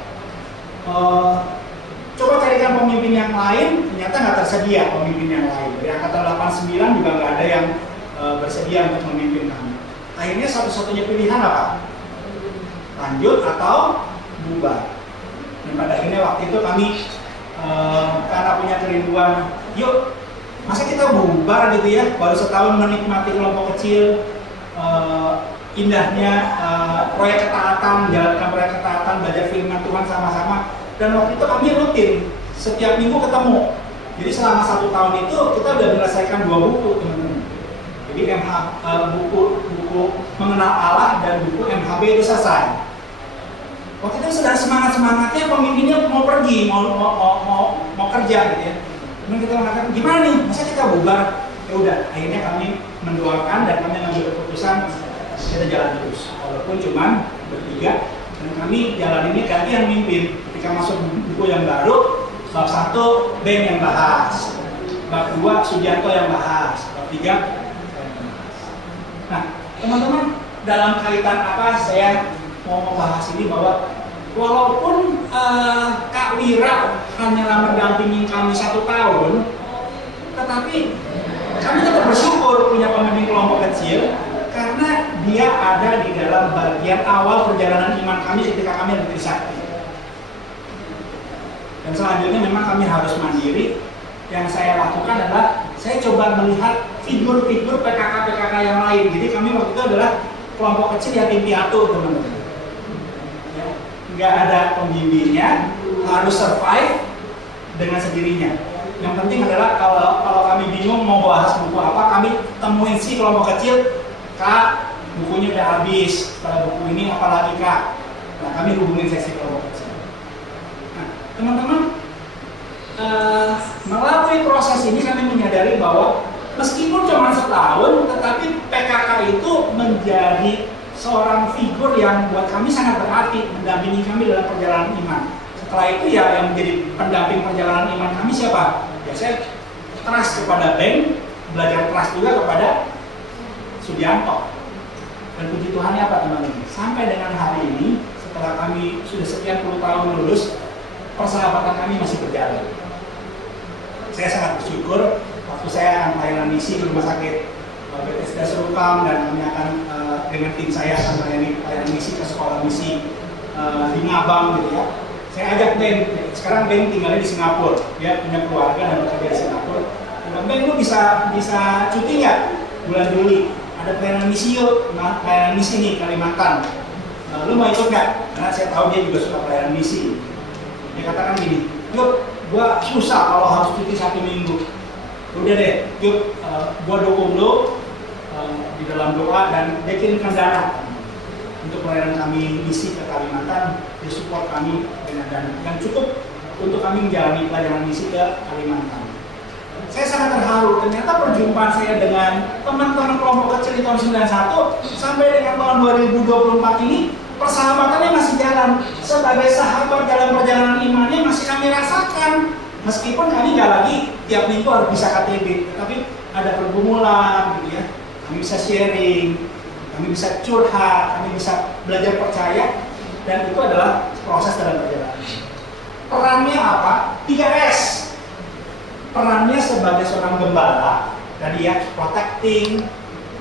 Coba carikan pemimpin yang lain, ternyata nggak tersedia pemimpin yang lain. Di angkatan 89 juga nggak ada yang bersedia untuk memimpin kami. Akhirnya satu-satunya pilihan apa? Lanjut atau bubar. Dan pada akhirnya waktu itu kami karena punya kerinduan, yuk masa kita bubar gitu ya, baru setahun menikmati kelompok kecil, indahnya proyek ketaatan, menjalankan proyek ketaatan, belajar firman Tuhan sama-sama. Dan waktu itu kami rutin, setiap minggu ketemu. Jadi selama 1 tahun itu kita udah menyelesaikan 2 buku, teman-teman. Jadi buku mengenal Allah dan buku MHB itu selesai. Waktu itu sedang semangat-semangatnya pemimpinnya mau pergi, mau kerja gitu ya. Kemudian kita mengatakan, gimana nih, masa kita bubar? Ya udah, akhirnya kami mendoakan dan kami mengambil keputusan kita jalan terus. Walaupun cuma bertiga, dan kami jalan ini ganti yang mimpin. Ketika masuk buku yang baru, bab 1 Ben yang bahas, bab 2 Sudianto yang bahas, bab 3 saya yang bahas. Nah, teman-teman, dalam kaitan apa saya mau membahas ini bahwa walaupun Kak Wira hanyalah mendampingi kami 1 tahun, tetapi kami tetap bersyukur punya pemimpin kelompok kecil karena dia ada di dalam bagian awal perjalanan iman kami ketika kami di Trisakti. Dan selanjutnya memang kami harus mandiri. Yang saya lakukan adalah saya coba melihat figur-figur PKK yang lain. Jadi kami waktu itu adalah kelompok kecil yatim piatu, teman-teman. Ya, nggak ada pembimbingnya, harus survive dengan sendirinya. Yang penting adalah kalau kami bingung mau bahas buku apa, kami temuin si kelompok kecil, Kak, bukunya udah habis, setelah buku ini apalagi Kak? Nah, kami hubungin seksi kelompok kecil. Nah, teman-teman, melalui proses ini kami menyadari bahwa meskipun cuma setahun, tetapi PKK itu menjadi seorang figur yang buat kami sangat berarti, mendampingi kami dalam perjalanan iman. Setelah itu ya yang menjadi pendamping perjalanan iman kami siapa? Ya saya trust kepada Ben, belajar trust juga kepada Sudianto. Dan puji Tuhannya apa teman-teman? Sampai dengan hari ini setelah kami sudah sekian puluh tahun lulus, persahabatan kami masih berjalan. Saya sangat bersyukur waktu saya akan pelayanan misi di rumah sakit Bethesda Serukam, dan kami akan dengan tim saya akan melayani pelayanan misi ke sekolah misi di Ngabang gitu ya. Saya ajak Ben, sekarang Ben tinggalnya di Singapura, dia punya keluarga dan bekerja di Singapura. Ben, lu bisa cuti nggak bulan Juli? Ada pelayanan misi yuk, pelayanan misi nih Kalimantan. Lu mau ikut nggak? Karena saya tahu dia juga suka pelayanan misi. Dia katakan gini, yuk, gua susah kalau harus cuti 1 minggu. Udah deh, yuk, gua dukung lu di dalam doa dan dia kirimkan dana untuk pelayanan kami misi ke Kalimantan. Dia support kami dengan dana yang cukup untuk kami menjalani pelayanan misi ke Kalimantan. Saya sangat terharu, ternyata perjumpaan saya dengan teman-teman kelompok kecil di tahun 91 sampai dengan tahun 2024 ini, persahabatannya masih jalan. Sebagai sahabat dalam perjalanan imannya masih kami rasakan. Meskipun kami nggak lagi tiap minggu harus bisa KTB, tapi ada pergumulan gitu ya. Kami bisa sharing, kami bisa curhat, kami bisa belajar percaya, dan itu adalah proses dalam perjalanan. Perannya apa? 3S. Perannya sebagai seorang gembala, tadi ya, protecting,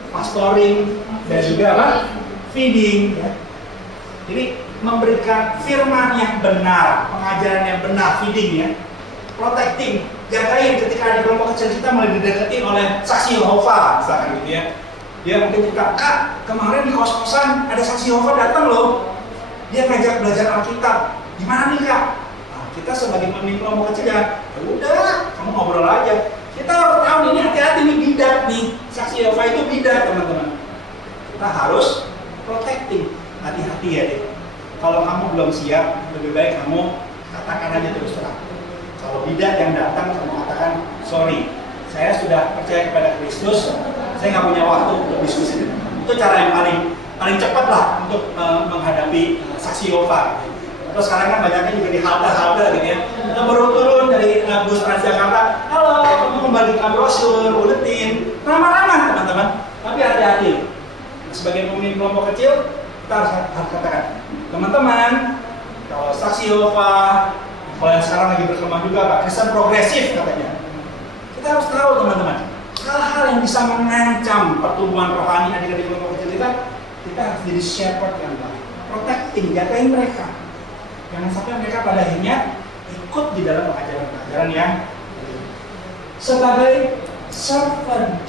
pastoring, dan juga apa? Feeding ya. Jadi memberikan firman yang benar, pengajaran yang benar, feeding ya. Protecting, jagain ketika di kelompok kecil kita mulai dideketin oleh saksi Yehova, misalkan gitu ya. Dia mungkin cerita, Kak, kemarin di kos-kosan ada saksi Yehova datang loh. Dia ngajak belajar Alkitab. Gimana nih Kak? Nah, kita sebagai pemimpin kelompok kecil ya udah, kamu ngobrol aja. Kita harus tahu ini hati-hati nih, bidat nih. Saksi Yehova itu bidat teman-teman. Kita harus protecting, hati-hati ya deh. Kalau kamu belum siap, lebih baik kamu katakan aja terus terang. Kalau bidat yang datang mengatakan, sorry, saya sudah percaya kepada Kristus, saya nggak punya waktu untuk diskusi. Itu cara yang paling cepat lah untuk menghadapi saksi Yehova. Terus sekarang kan banyaknya juga di halte gitu ya. Kita baru turun dari bus Transjakarta, halo, kamu membagikan brosur, buletin, ramah-ramah teman-teman. Tapi hati-hati. Sebagai pemimpin kelompok kecil, kita harus katakan, teman-teman, kalau saksi Yehova, kalau yang sekarang lagi berkembang juga Pak, Kristen progresif katanya. Kita harus tahu teman-teman, hal-hal yang bisa mengancam pertumbuhan rohani adik-adik kelompok kecil kita harus jadi shepherd yang baik, protecting, jagain mereka. Jangan sampai mereka pada akhirnya ikut di dalam pengajaran yang sebagai servant,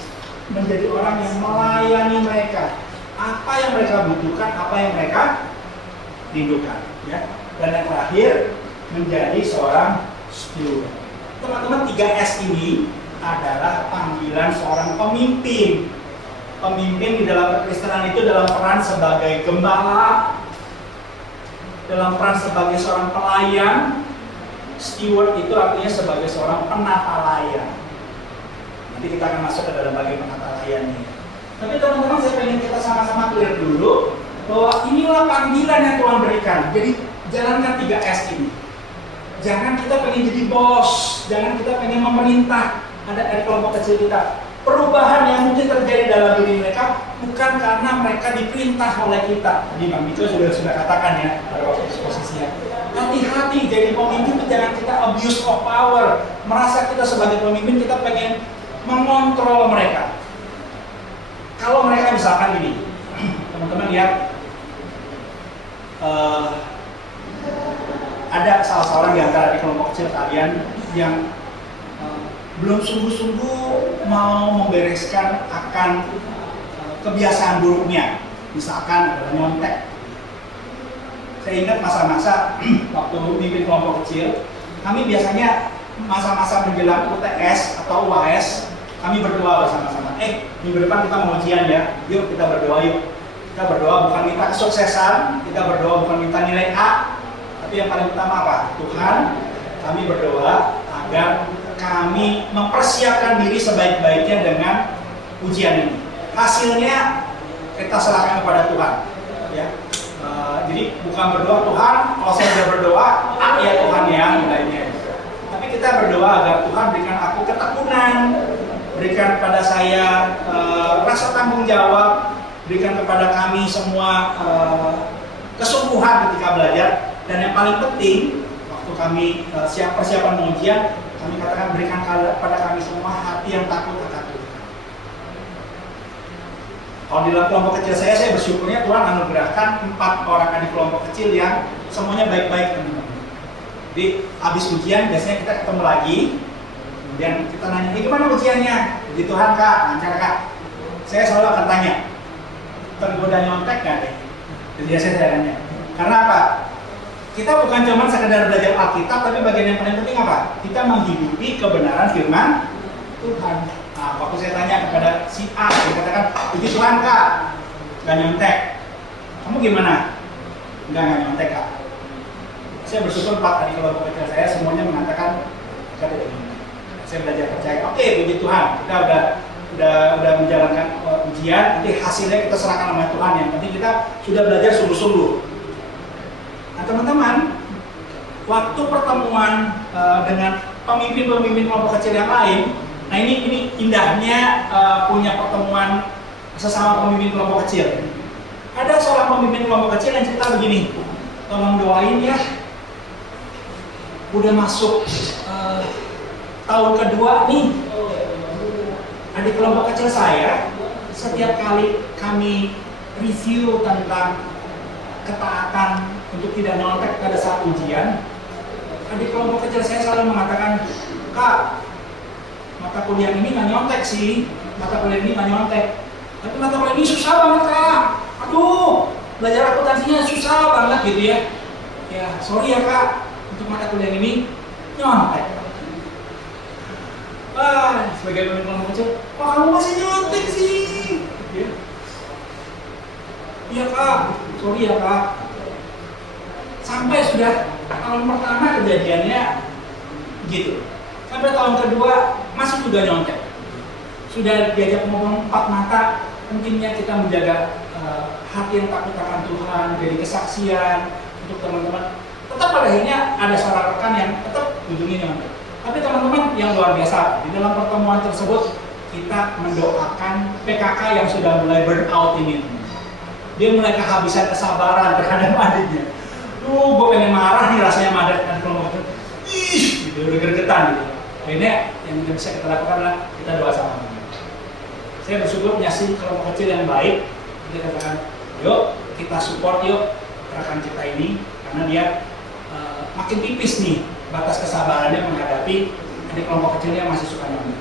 menjadi orang yang melayani mereka. Apa yang mereka butuhkan, apa yang mereka rindukan, ya. Dan yang terakhir, menjadi seorang steward. Teman-teman, 3S ini adalah panggilan seorang pemimpin. Pemimpin di dalam kekristenan itu dalam peran sebagai gembala, dalam peran sebagai seorang pelayan. Steward itu artinya sebagai seorang penata layan. Nanti kita akan masuk ke dalam bagian penata layannya. Tapi teman-teman, saya ingin kita sama-sama clear dulu bahwa inilah panggilan yang Tuhan berikan. Jadi jalankan 3S ini. Jangan kita pengen jadi bos, jangan kita pengen memerintah ada kelompok kecil kita. Perubahan yang mungkin terjadi dalam diri mereka bukan karena mereka diperintah oleh kita. Tadi Bang Bico sudah katakan ya pada waktu eksposisinya. Hati-hati jadi pemimpin itu jangan kita abuse of power. Merasa kita sebagai pemimpin kita pengen mengontrol mereka. Kalau mereka misalkan gini, teman-teman lihat. Ada salah seorang di antara di kelompok kecil kalian yang belum sungguh-sungguh mau membereskan akan kebiasaan buruknya, misalkan adalah nyontek. Saya ingat masa-masa waktu memimpin kelompok kecil, kami biasanya masa-masa menjelang UTS atau UAS, kami berdoa bersama-sama. Minggu depan kita mau ujian ya, yuk kita berdoa yuk. Kita berdoa bukan minta kesuksesan, kita berdoa bukan minta nilai A, tapi yang paling utama apa? Tuhan, kami berdoa agar kami mempersiapkan diri sebaik-baiknya dengan ujian ini. Hasilnya kita serahkan kepada Tuhan. Ya. Jadi bukan berdoa Tuhan, kalau saya sudah berdoa, ya Tuhan ya nilainya. Tapi kita berdoa agar Tuhan berikan aku ketekunan, berikan kepada saya rasa tanggung jawab, berikan kepada kami semua kesungguhan ketika belajar, dan yang paling penting waktu kami persiapan ujian, kami katakan berikan pada kami semua hati yang takut akan Tuhan. Kalau di dalam kelompok kecil saya bersyukurnya Tuhan anugerahkan 4 orang adik kelompok kecil yang semuanya baik-baik, teman-teman. Jadi habis ujian biasanya kita ketemu lagi, kemudian kita nanya, gimana ujiannya? Puji Tuhan kak, lancar kak. Saya selalu akan tanya, tergoda nyontek nggak deh? Jadi biasanya saya tanya. Karena apa? Kita bukan cuma sekedar belajar Alkitab, tapi bagian yang paling penting apa? Kita menghidupi kebenaran firman Tuhan. Nah, waktu saya tanya kepada si A, dia katakan, puji Tuhan kak, nggak nyontek. Kamu gimana? Nggak nyontek kak. Saya bersyukur Pak, tadi kalau kelompok saya semuanya mengatakan kata ini. Saya belajar percaya. Oke, puji Tuhan, kita udah menjalankan ujian. Nanti hasilnya kita serahkan sama Tuhan. Yang penting kita sudah belajar sungguh-sungguh. Nah teman-teman, waktu pertemuan dengan pemimpin-pemimpin kelompok kecil yang lain, nah ini indahnya punya pertemuan sesama pemimpin kelompok kecil. Ada seorang pemimpin kelompok kecil yang cerita begini, tolong doain ya, udah masuk tahun kedua nih, adik kelompok kecil saya, setiap kali kami review tentang ketaatan untuk tidak nyontek pada saat ujian, adik kelompok kecil saya selalu mengatakan, kak, mata kuliah ini nggak nyontek sih, mata kuliah ini nggak nyontek, tapi mata kuliah ini susah banget kak, aduh, belajar akuntansinya susah banget gitu ya. Ya, sorry ya kak, untuk mata kuliah ini nyontek. Sebagai pemimpin kelompok kecil, wah kamu masih nyontek sih. Iya kak, sorry ya kak. Sampai sudah tahun pertama kejadiannya gitu. Sampai tahun kedua masih juga nyontek. Sudah diajak ngomong 4 mata, pentingnya kita menjaga hati yang takut akan Tuhan, jadi kesaksian untuk teman-teman. Tetap pada akhirnya ada seorang rekan yang tetap ujungnya nyontek. Tapi teman-teman yang luar biasa, di dalam pertemuan tersebut kita mendoakan PKK yang sudah mulai burn out ini. Dia mulai kehabisan kesabaran terhadap adiknya. Gue pengen marah nih rasanya sama adik kelompok itu. Gitu, udah gergetan gitu. Akhirnya yang bisa kita lakukan adalah kita doa sama. Saya bersyukur punya kelompok kecil yang baik. Kita katakan, yuk kita support yuk rekan kita ini, karena dia makin tipis nih batas kesabarannya menghadapi adik kelompok kecilnya yang masih suka nyontek.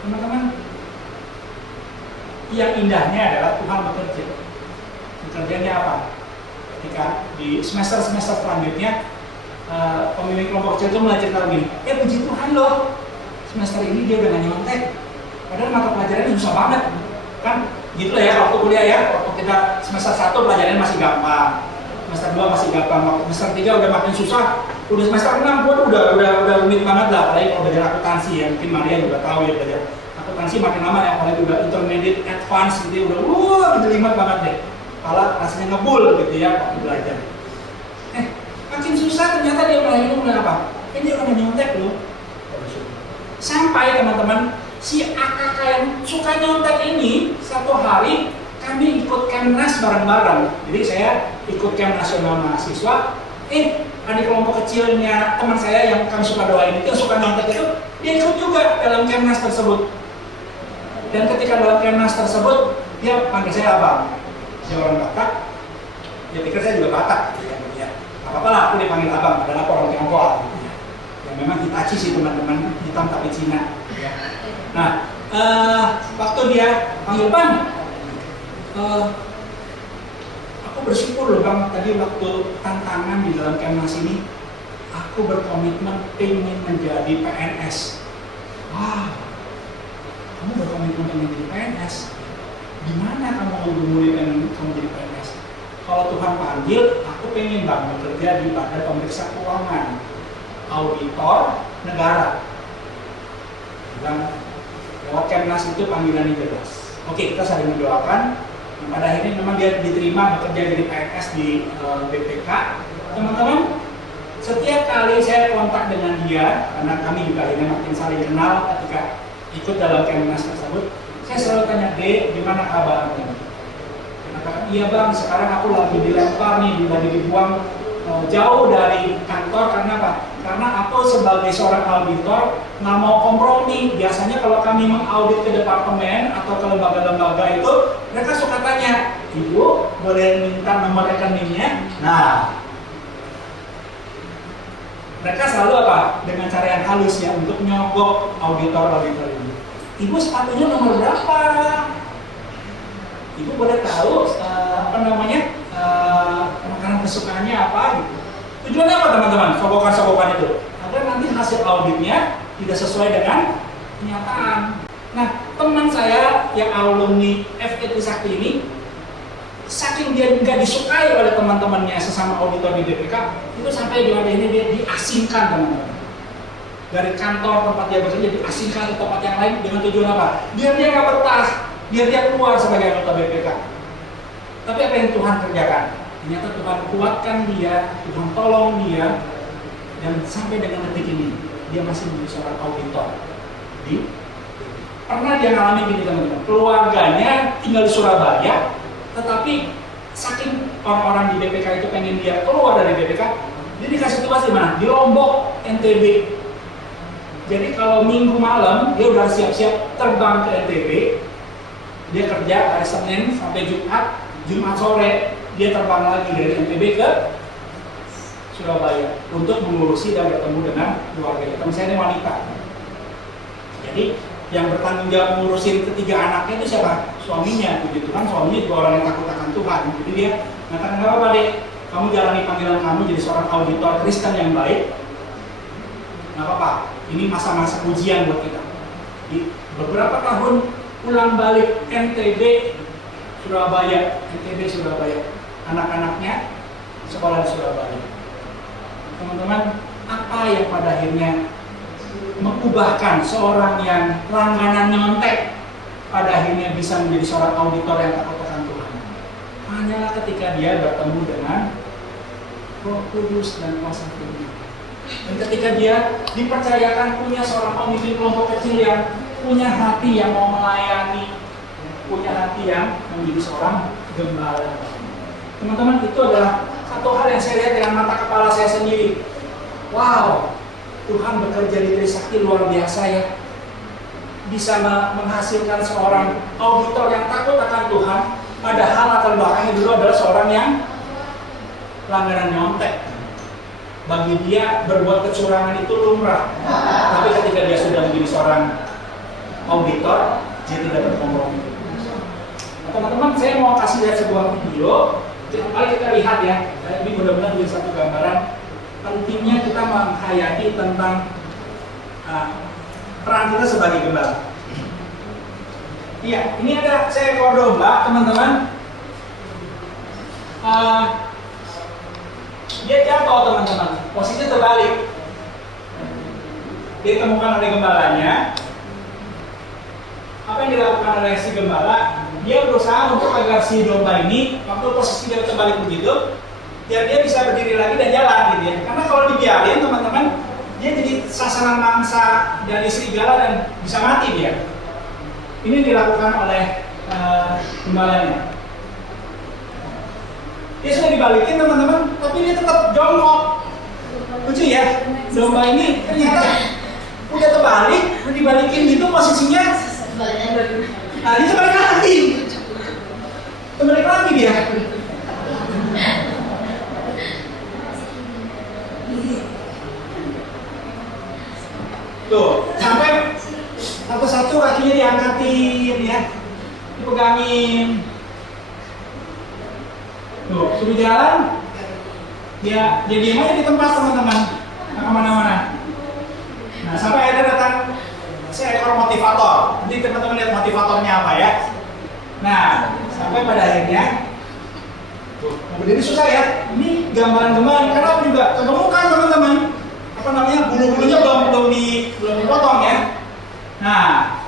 Teman-teman, yang indahnya adalah Tuhan bekerja. Bekerjanya apa? Ketika di semester-semester selanjutnya pemimpin kelompok kecil itu mulai cerita begini, puji Tuhan loh, semester ini dia udah gak nyontek. Padahal mata pelajarannya susah banget. Kan gitu lah ya waktu kuliah ya, waktu kita semester 1 pelajarannya masih gampang, semester 2 masih gampang, waktu semester 3 udah makin susah, udah semester 6 gua tuh udah rumit banget lah, apalagi kalau belajar akuntansi ya, mungkin Maria juga tahu ya belajar akuntansi makin lama ya, apalagi udah intermediate, advance gitu ya, udah jelimet banget deh, kepala rasanya ngebul gitu ya waktu belajar. Makin susah ternyata dia mulai apa? Dia udah nyontek loh. Sampai teman-teman, si AKK yang suka nyontek ini satu hari kami ikut Kemnas bareng-bareng. Jadi saya ikut Camp Nasional Mahasiswa. Adik kelompok kecilnya teman saya yang kami suka doain itu, yang suka nyontek itu, dia ikut juga dalam Kemnas tersebut. Dan ketika dalam Kemnas tersebut, dia panggil saya abang. Dia orang Batak. Dia pikir saya juga Batak. Apa-apa lah, aku dipanggil abang, adalah orang Tionghoa. Ya memang Hitachi sih teman-teman, hitam tapi Cina. Ya. Nah, waktu dia panggil Bang, aku bersyukur loh Bang, tadi waktu tantangan di dalam Kemnas ini, aku berkomitmen ingin menjadi PNS. Wah, kamu berkomitmen ingin menjadi PNS? Gimana kamu memulai kamu jadi PNS? Kalau Tuhan panggil, aku pengen Bang bekerja di Badan Pemeriksa Keuangan, auditor negara. Dan lewat Kemnas itu panggilannya jelas. Oke, kita saling mendoakan. Pada akhirnya memang dia diterima bekerja jadi PNS di BPK. Teman-teman, setiap kali saya kontak dengan dia, karena kami juga akhirnya makin saling kenal ketika ikut dalam Kemnas tersebut, saya selalu tanya, gimana kabarnya? Karena Katakan, iya bang, sekarang aku lagi dilempar nih, lagi dibuang jauh dari kantor. Karena apa? Karena aku sebagai seorang auditor nggak mau kompromi. Biasanya kalau kami mengaudit ke departemen atau ke lembaga-lembaga itu, mereka suka tanya, ibu boleh minta nomor rekeningnya? Nah, mereka selalu apa? Dengan cara yang halus ya, untuk nyogok auditor-auditor ini. Ibu sepatunya nomor berapa? Ibu boleh tahu makanan kesukaannya apa gitu. Tujuannya apa teman-teman? Sogokan-sogokan itu agar nanti hasil auditnya tidak sesuai dengan kenyataan. Nah, teman saya yang alumni FE Trisakti ini, saking dia nggak disukai oleh teman-temannya sesama auditor di BPK, itu sampai di hari ini dia diasingkan teman-teman. Dari kantor tempat dia bekerja diasingkan ke tempat yang lain dengan tujuan apa? Biar dia nggak betah, biar dia keluar sebagai anggota BPK. Tapi apa yang Tuhan kerjakan? Ternyata Tuhan kuatkan dia, Tuhan tolong dia, dan sampai dengan detik ini dia masih menjadi seorang auditor. Pernah dia ngalamin gini teman-teman, keluarganya tinggal di Surabaya, tetapi saking orang-orang di BPK itu pengen dia keluar dari BPK, dia dikasih tugas di mana? Di Lombok, NTB. Jadi kalau minggu malam dia udah siap-siap terbang ke NTB, dia kerja hari Senin sampai Jumat sore dia terbang lagi dari NTB ke Surabaya untuk mengurusi dan bertemu dengan keluarga. Teman saya ini wanita. Jadi yang bertanggung jawab mengurusin ketiga anaknya itu siapa? Suaminya. Puji Tuhan, suaminya juga orang yang takut akan Tuhan. Jadi dia mengatakan, nggak apa-apa deh, kamu jalani panggilan kamu jadi seorang auditor Kristen yang baik. Nggak apa-apa. Ini masa-masa ujian buat kita. Di beberapa tahun pulang balik NTB Surabaya, anak-anaknya sekolah di Surabaya. Teman-teman, apa yang pada akhirnya mengubahkan seorang yang langganan nyontek pada akhirnya bisa menjadi seorang auditor yang takut akan Tuhan? Hanyalah ketika dia bertemu dengan Roh Kudus dan kuasa Tuhan. Dan ketika dia dipercayakan punya seorang pemimpin kelompok kecil yang punya hati yang mau melayani, punya hati yang menjadi seorang gembala. Teman-teman, itu adalah satu hal yang saya lihat dengan mata kepala saya sendiri. Wow, Tuhan bekerja di Trisakti luar biasa ya. Bisa menghasilkan seorang auditor yang takut akan Tuhan, padahal latar belakangnya dulu adalah seorang yang langganan nyontek. Bagi dia berbuat kecurangan itu lumrah. Tapi ketika dia sudah menjadi seorang auditor, dia tidak berkompromi. Teman-teman, saya mau kasih lihat sebuah video. Mari kita lihat ya. Ini mudah-mudahan menjadi satu gambaran pentingnya kita menghayati tentang peran kita sebagai gembala. Iya, ini ada seekor domba, teman-teman. Dia jatuh, teman-teman. Posisinya terbalik. Ditemukan oleh gembalanya. Apa yang dilakukan oleh si gembala? Dia berusaha untuk agar si domba ini, waktu posisi dia terbalik begitu, biar dia bisa berdiri lagi dan jalan gitu ya. Karena kalau dibiarin, teman-teman, dia jadi sasaran mangsa dari serigala dan bisa mati dia. Ini dilakukan oleh gembalanya. Dia sudah dibalikin, teman-teman, tapi dia tetap jongkok. Lucu ya, domba ini ternyata udah terbalik, udah dibalikin gitu posisinya. Nah, dia terbalik lagi. Terbalik lagi dia. Tuh, sampai satu-satu kakinya diangkatin ya, dipegangin. Tuh, suruh jalan, dia diam aja di tempat, teman-teman, nggak kemana-mana. Nah, sampai ada datang seekor motivator. Nanti teman-teman lihat motivatornya apa ya. Nah, sampai pada akhirnya, tuh, berdiri susah ya. Ini gambaran-gambaran, karena juga kegemukan, teman-teman. Apa namanya, bulu-bulunya belum dipotong ya. Nah,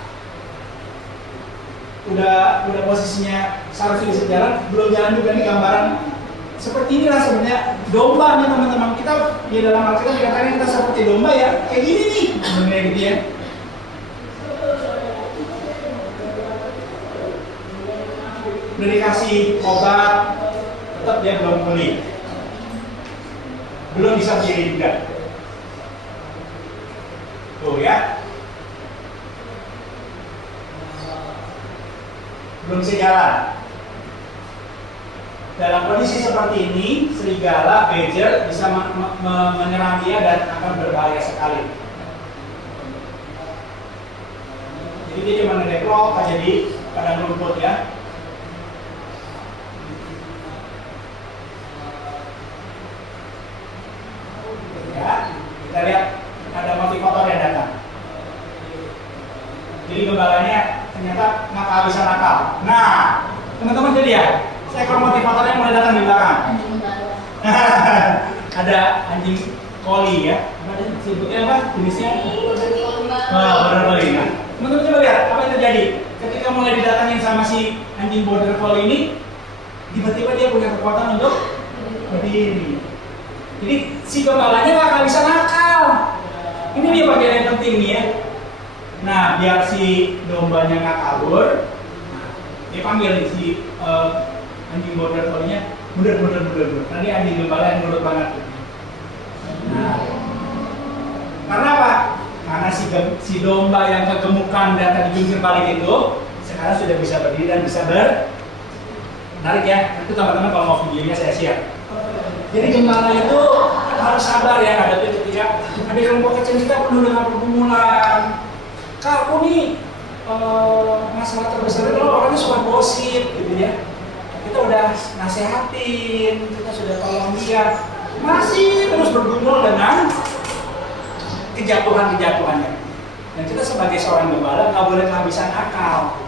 udah posisinya seharusnya bisa jalan, belum jalan juga nih gambaran. Seperti inilah sebenarnya domba nih, teman-teman. Kita di dalam Alkitab dikatakan kita seperti domba ya, kayak gini nih, sebenarnya gitu ya. udah dikasih obat, tetap dia belum pulih, belum bisa berdiri juga. Tuh ya, belum bisa jalan. Dalam kondisi seperti ini, serigala, badger bisa menyerang dia dan akan berbahaya sekali. Jadi dia cuma ngedeklok aja di padang rumput ya. Ya, kita lihat ada motivator yang datang. Jadi gembalanya ternyata nggak kehabisan akal. Nah, teman-teman jadi ya, seekor motivator yang mulai datang di belakang. Ada anjing koli ya. Ada sebutnya apa? Jenisnya? Border collie. Nah, teman-teman coba lihat apa yang terjadi ketika mulai didatangin sama si anjing border collie ini. Tiba-tiba dia punya kekuatan untuk berdiri. Jadi si gembalanya nggak akan bisa nakal. Ini dia bagian yang penting nih ya. Nah, biar si dombanya nggak kabur, dia panggil si anjing border collie-nya, mundur. Nanti anjing gembala yang nurut banget. Nah, karena apa? Karena si domba yang kegemukan dan tadi jungkir balik itu sekarang sudah bisa berdiri dan bisa menarik ya. Itu teman-teman kalau mau videonya saya share. Jadi gembala itu harus sabar ya hadapi ketika ada kelompok kecil kita penuh dengan pergumulan. Kak, aku nih masalah terbesar itu orangnya suka gosip gitu ya. Kita udah nasehatin, kita sudah tolong dia, masih terus bergumul dengan kejatuhan-kejatuhannya. Dan kita sebagai seorang gembala nggak boleh kehabisan akal.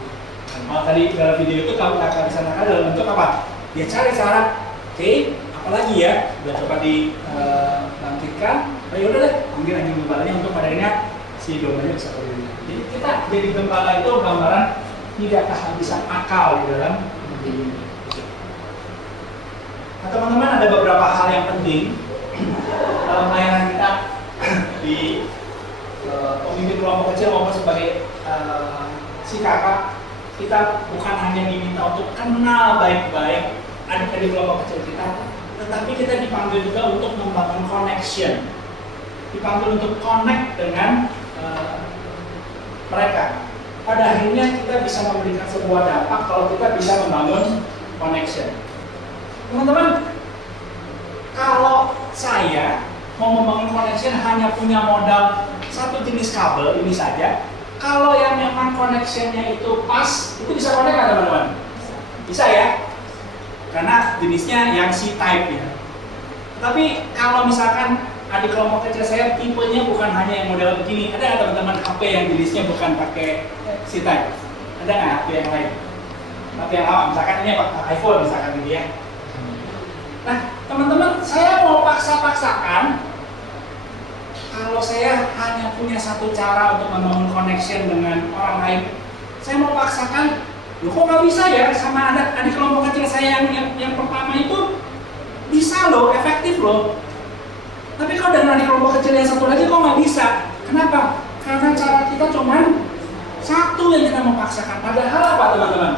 Nah, tadi dalam video itu kalau nggak kehabisan akal dalam bentuk apa? Dia cari cara, oke, apalagi ya, udah coba dibangkitkan, ya udah deh, ambil anjing gembalanya untuk akhirnya si dombanya bisa berdiri. Jadi kita jadi gembala itu gambaran tidak kehabisan akal di dalam ini. Nah, teman-teman, ada beberapa hal yang penting dalam layanan kita di pemimpin kelompok kecil maupun sebagai si kakak. Kita bukan hanya diminta untuk kenal baik-baik adik-adik kelompok kecil kita, tetapi kita dipanggil juga untuk membangun connection, dipanggil untuk connect dengan mereka. Pada akhirnya kita bisa memberikan sebuah dampak kalau kita bisa membangun connection. Teman-teman, kalau saya mau membangun connection hanya punya modal satu jenis kabel ini saja, kalau yang memang connectionnya itu pas, itu bisa connect nggak teman-teman? Bisa ya, karena jenisnya yang C-type ya. Tapi kalau misalkan adik kelompok kecil saya tipenya bukan hanya yang model begini, ada nggak teman-teman HP yang jenisnya bukan pakai C-type? Ada nggak HP yang lain? HP yang lama, misalkan ini pakai iPhone misalkan gitu ya. Nah, teman-teman, saya mau paksa-paksakan kalau saya hanya punya satu cara untuk membangun connection dengan orang lain, saya mau paksakan, loh kok nggak bisa ya sama adik kelompok kecil saya yang pertama itu bisa loh, efektif loh. Tapi kalau dengan adik kelompok kecil yang satu lagi kok nggak bisa? Kenapa? Karena cara kita cuman satu yang kita mau paksakan. Padahal apa teman-teman?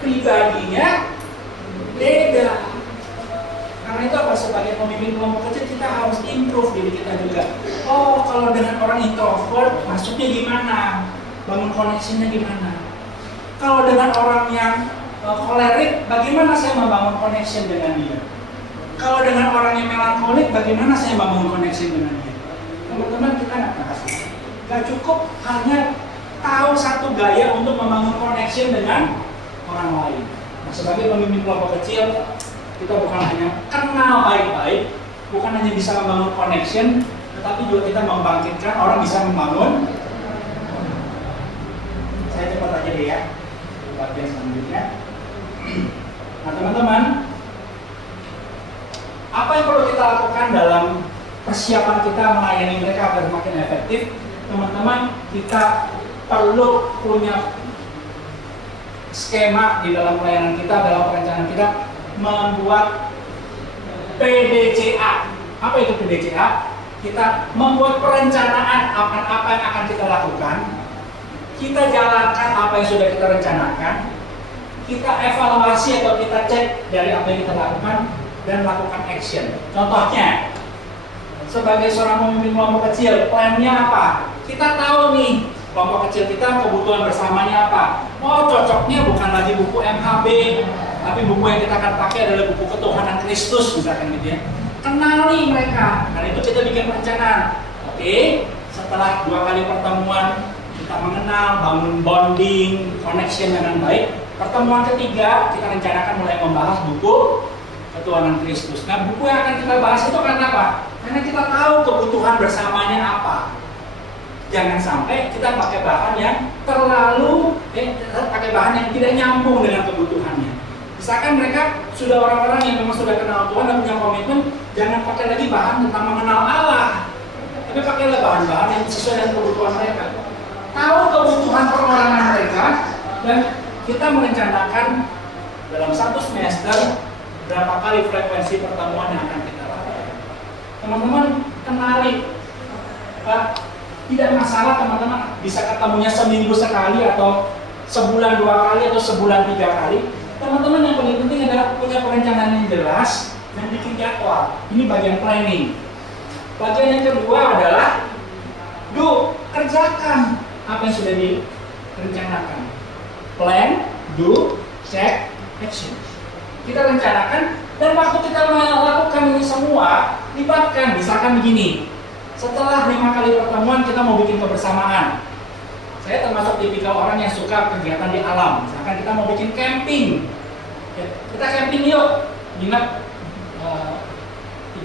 Pribadinya beda. Karena itu apa? Sebagai pemimpin kelompok kecil kita harus improve diri kita juga. Oh, kalau dengan orang introvert masuknya gimana? Bangun connection-nya gimana? Kalau dengan orang yang kolerik, bagaimana saya membangun connection dengan dia? Kalau dengan orang yang melankolik, bagaimana saya membangun connection dengan dia? Teman-teman, kita nggak cukup hanya tahu satu gaya untuk membangun connection dengan orang lain. Nah, sebagai pemimpin kelompok kecil, kita bukan hanya kenal baik-baik, bukan hanya bisa membangun connection, tetapi juga kita membangkitkan orang bisa membangun. Saya cepat aja deh ya, bagian selanjutnya. Nah teman-teman, apa yang perlu kita lakukan dalam persiapan kita melayani mereka agar makin efektif? Teman-teman, kita perlu punya skema di dalam pelayanan kita, dalam perencanaan kita, membuat PDCA. Apa itu PDCA? Kita membuat perencanaan apa yang akan kita lakukan. Kita jalankan apa yang sudah kita rencanakan. kita evaluasi atau kita cek dari apa yang kita lakukan dan lakukan action. Contohnya, sebagai seorang pemimpin kelompok kecil, plannya apa? Kita tahu nih, kelompok kecil kita kebutuhan bersamanya apa. Oh, cocoknya bukan lagi buku MHB, tapi buku yang kita akan pakai adalah buku Ketuhanan Kristus misalkan gitu ya. Kenali mereka, karena itu kita bikin perencanaan. Oke, setelah 2 kali pertemuan, kita mengenal, bangun bonding, connection dengan baik. Pertemuan ketiga, kita rencanakan mulai membahas buku Ketuhanan Kristus. Nah, buku yang akan kita bahas itu karena apa? Karena kita tahu kebutuhan bersamanya apa. Jangan sampai kita pakai bahan yang pakai bahan yang tidak nyambung dengan kebutuhannya. Misalkan mereka sudah orang-orang yang memang sudah kenal Tuhan dan punya komitmen, jangan pakai lagi bahan tentang mengenal Allah. Tapi pakailah bahan-bahan yang sesuai dengan kebutuhan mereka. Tahu kebutuhan perorangan mereka dan kita merencanakan dalam 1 semester berapa kali frekuensi pertemuan yang akan kita lakukan. Teman-teman kenali, tidak masalah teman-teman bisa ketemunya seminggu sekali atau sebulan 2 kali atau sebulan 3 kali. Teman-teman yang paling penting adalah punya perencanaan yang jelas dan bikin jadwal. Ini bagian planning. Bagian yang kedua adalah kerjakan apa yang sudah direncanakan. Plan, do, check, action. Kita rencanakan dan waktu kita melakukan ini semua, libatkan. Misalkan begini, setelah 5 kali pertemuan kita mau bikin kebersamaan. Saya termasuk tipikal orang yang suka kegiatan di alam. Misalkan kita mau bikin camping, ya, kita camping yuk. Ingat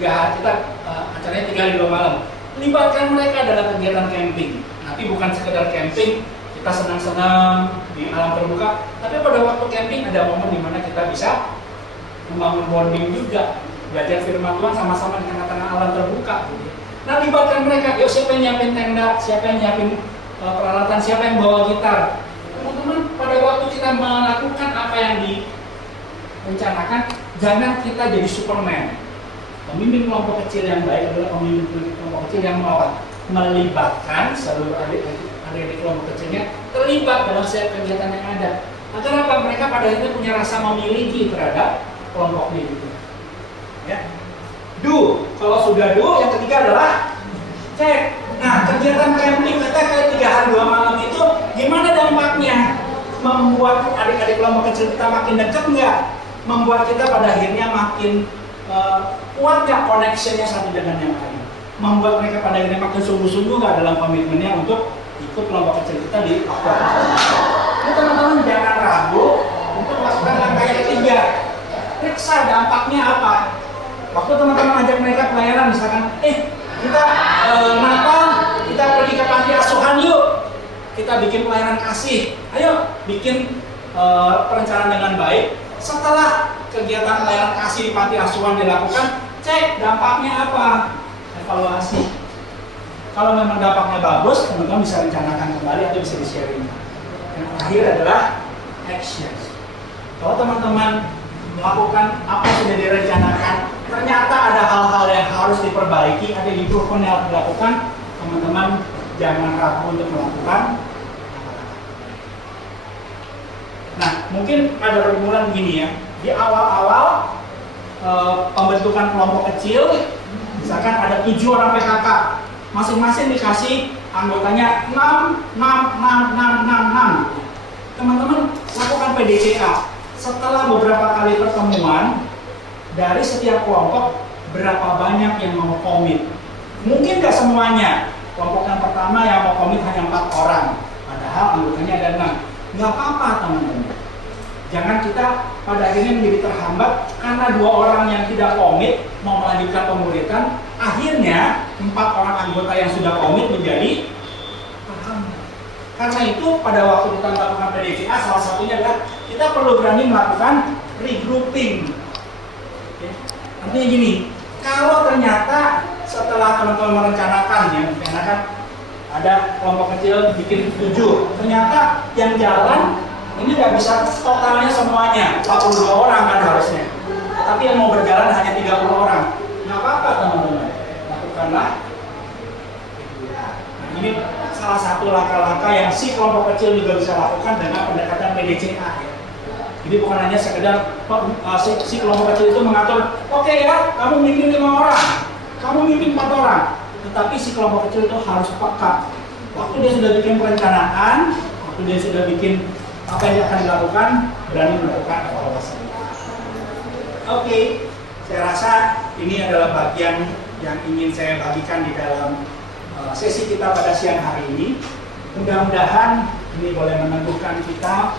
3 hari kita acaranya 3 hari 2 malam. Libatkan mereka dalam kegiatan camping. Nanti bukan sekedar camping, kita senang-senang di alam terbuka, tapi pada waktu camping ada momen di mana kita bisa membangun bonding juga, belajar firman Tuhan sama-sama di tengah-tengah alam terbuka. Nah, libatkan mereka. Yuk, siapa yang nyiapin tenda, siapa yang nyiapin peralatan, siapa yang bawa gitar. Teman-teman, pada waktu kita melakukan apa yang direncanakan, jangan kita jadi Superman. Pemimpin kelompok kecil yang baik adalah pemimpin kelompok kecil yang melibatkan seluruh adik-adik kelompok kecilnya terlibat dalam setiap kegiatan yang ada. Agar apa? Mereka pada akhirnya punya rasa memiliki terhadap kelompoknya gitu. Ya. Kalau sudah yang ketiga adalah cek. Nah, kegiatan camping kita kayak 3 hari 2 malam itu gimana dampaknya? Membuat adik-adik kelompok kecil kita makin dekat nggak? Membuat kita pada akhirnya makin kuat nggak connectionnya satu dengan yang lain? Membuat mereka pada akhirnya makin sungguh-sungguh nggak dalam komitmennya untuk ikut kelompok kecil kita di waktu. Ini teman-teman jangan ragu untuk melakukan langkah yang ketiga. Periksa dampaknya apa? Waktu teman-teman ajak mereka pelayanan, misalkan, kita Natal, kita pergi ke panti asuhan yuk, kita bikin pelayanan kasih, ayo bikin perencanaan dengan baik. Setelah kegiatan pelayanan kasih di panti asuhan dilakukan, cek dampaknya apa, evaluasi. Kalau memang dampaknya bagus, teman-teman bisa rencanakan kembali atau bisa di-sharing. Yang terakhir adalah action. Kalau teman-teman melakukan apa yang sudah direncanakan, ternyata ada hal-hal yang harus diperbaiki, ada improvement yang harus dilakukan, teman-teman jangan ragu untuk melakukan. Nah, mungkin ada rumusan begini ya, di awal-awal pembentukan kelompok kecil, misalkan ada 7 orang PKK, masing-masing dikasih anggotanya 6. Teman-teman lakukan PDCA. Setelah beberapa kali pertemuan, dari setiap kelompok berapa banyak yang mau komit. Mungkin nggak semuanya. Kelompok yang pertama yang mau komit hanya 4 orang, padahal anggotanya ada 6. Nggak apa-apa teman-teman. Jangan kita pada akhirnya menjadi terhambat karena 2 orang yang tidak komit mau melanjutkan pemuritan. Akhirnya 4 orang anggota yang sudah komit menjadi terhambat. Karena itu pada waktu kita melakukan PDCA, salah satunya adalah kita perlu berani melakukan regrouping. Artinya gini, kalau ternyata setelah teman-teman merencanakan ada kelompok kecil bikin 7, ternyata yang jalan ini nggak bisa totalnya semuanya, 42 orang kan harusnya, tapi yang mau berjalan hanya 30 orang. Nggak apa-apa teman-teman, lakukanlah. Nah, ini salah satu langkah-langkah yang si kelompok kecil juga bisa lakukan dengan pendekatan PDCA. Jadi bukan hanya sekedar si kelompok kecil itu mengatur, oke ya, kamu mimpin 5 orang, kamu mimpin 4 orang. Tetapi si kelompok kecil itu harus peka. Waktu dia sudah bikin perencanaan, waktu dia sudah bikin apa yang akan dilakukan, berani melakukan evaluasi. Oke, saya rasa ini adalah bagian yang ingin saya bagikan di dalam sesi kita pada siang hari ini. Mudah-mudahan ini boleh meneguhkan kita.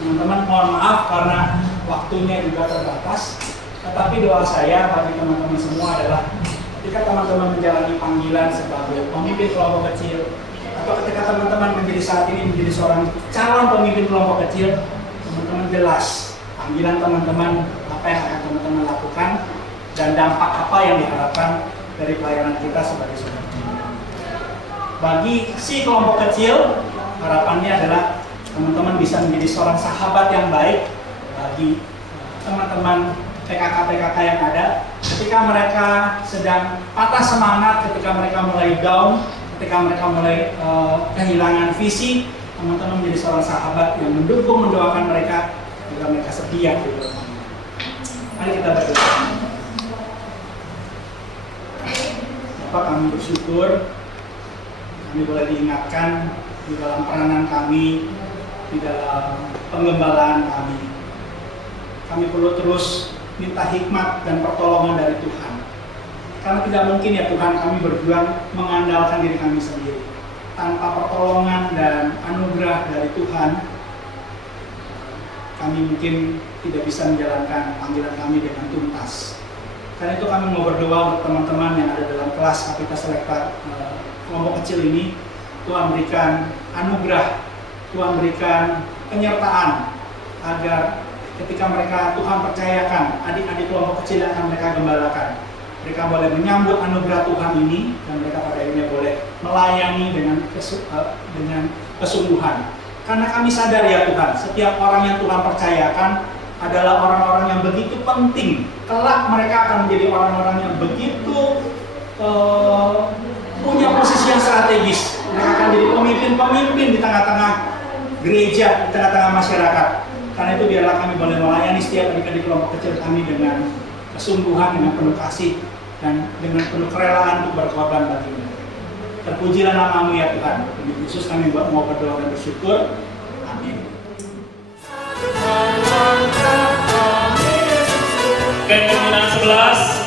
Teman-teman mohon maaf karena waktunya juga terbatas. Tetapi doa saya bagi teman-teman semua adalah ketika teman-teman menjalani panggilan sebagai pemimpin kelompok kecil, atau ketika teman-teman menjadi saat ini menjadi seorang calon pemimpin kelompok kecil, teman-teman jelas panggilan teman-teman, apa yang akan teman-teman lakukan, dan dampak apa yang diharapkan dari pelayanan kita sebagai saudara. Bagi si kelompok kecil, harapannya adalah teman-teman bisa menjadi seorang sahabat yang baik bagi teman-teman PKK-PKK yang ada. Ketika mereka sedang patah semangat, ketika mereka mulai down, ketika mereka mulai kehilangan visi, teman-teman menjadi seorang sahabat yang mendukung, mendoakan mereka, juga mereka setia gitu. Mari kita berdoa. Bapak, kami bersyukur kami boleh diingatkan di dalam peranan kami, di dalam penggembalaan kami. Kami perlu terus minta hikmat dan pertolongan dari Tuhan. Karena tidak mungkin ya Tuhan kami berjuang mengandalkan diri kami sendiri. Tanpa pertolongan dan anugerah dari Tuhan, kami mungkin tidak bisa menjalankan panggilan kami dengan tuntas. Karena itu kami mau berdoa untuk teman-teman yang ada dalam kelas Kapitas Selekta kelompok kecil ini. Tuhan berikan anugerah, Tuhan berikan penyertaan agar ketika mereka Tuhan percayakan adik-adik kelompok kecil yang akan mereka gembalakan, mereka boleh menyambut anugerah Tuhan ini dan mereka pada akhirnya boleh melayani dengan kesungguhan. Karena kami sadar ya Tuhan, setiap orang yang Tuhan percayakan adalah orang-orang yang begitu penting. Kelak mereka akan menjadi orang-orang yang begitu punya posisi yang strategis. Mereka akan jadi pemimpin-pemimpin di tengah-tengah gereja, di tengah-tengah masyarakat. Karena itu biarlah kami boleh melayani setiap adik-adik kelompok kecil kami dengan kesungguhan, dengan penuh kasih, dan dengan penuh kerelaan untuk berkorban bagimu. Terpujilah nama-Mu ya Tuhan. Demi Yesus kami mau berdoa dan bersyukur. Amin. Band 11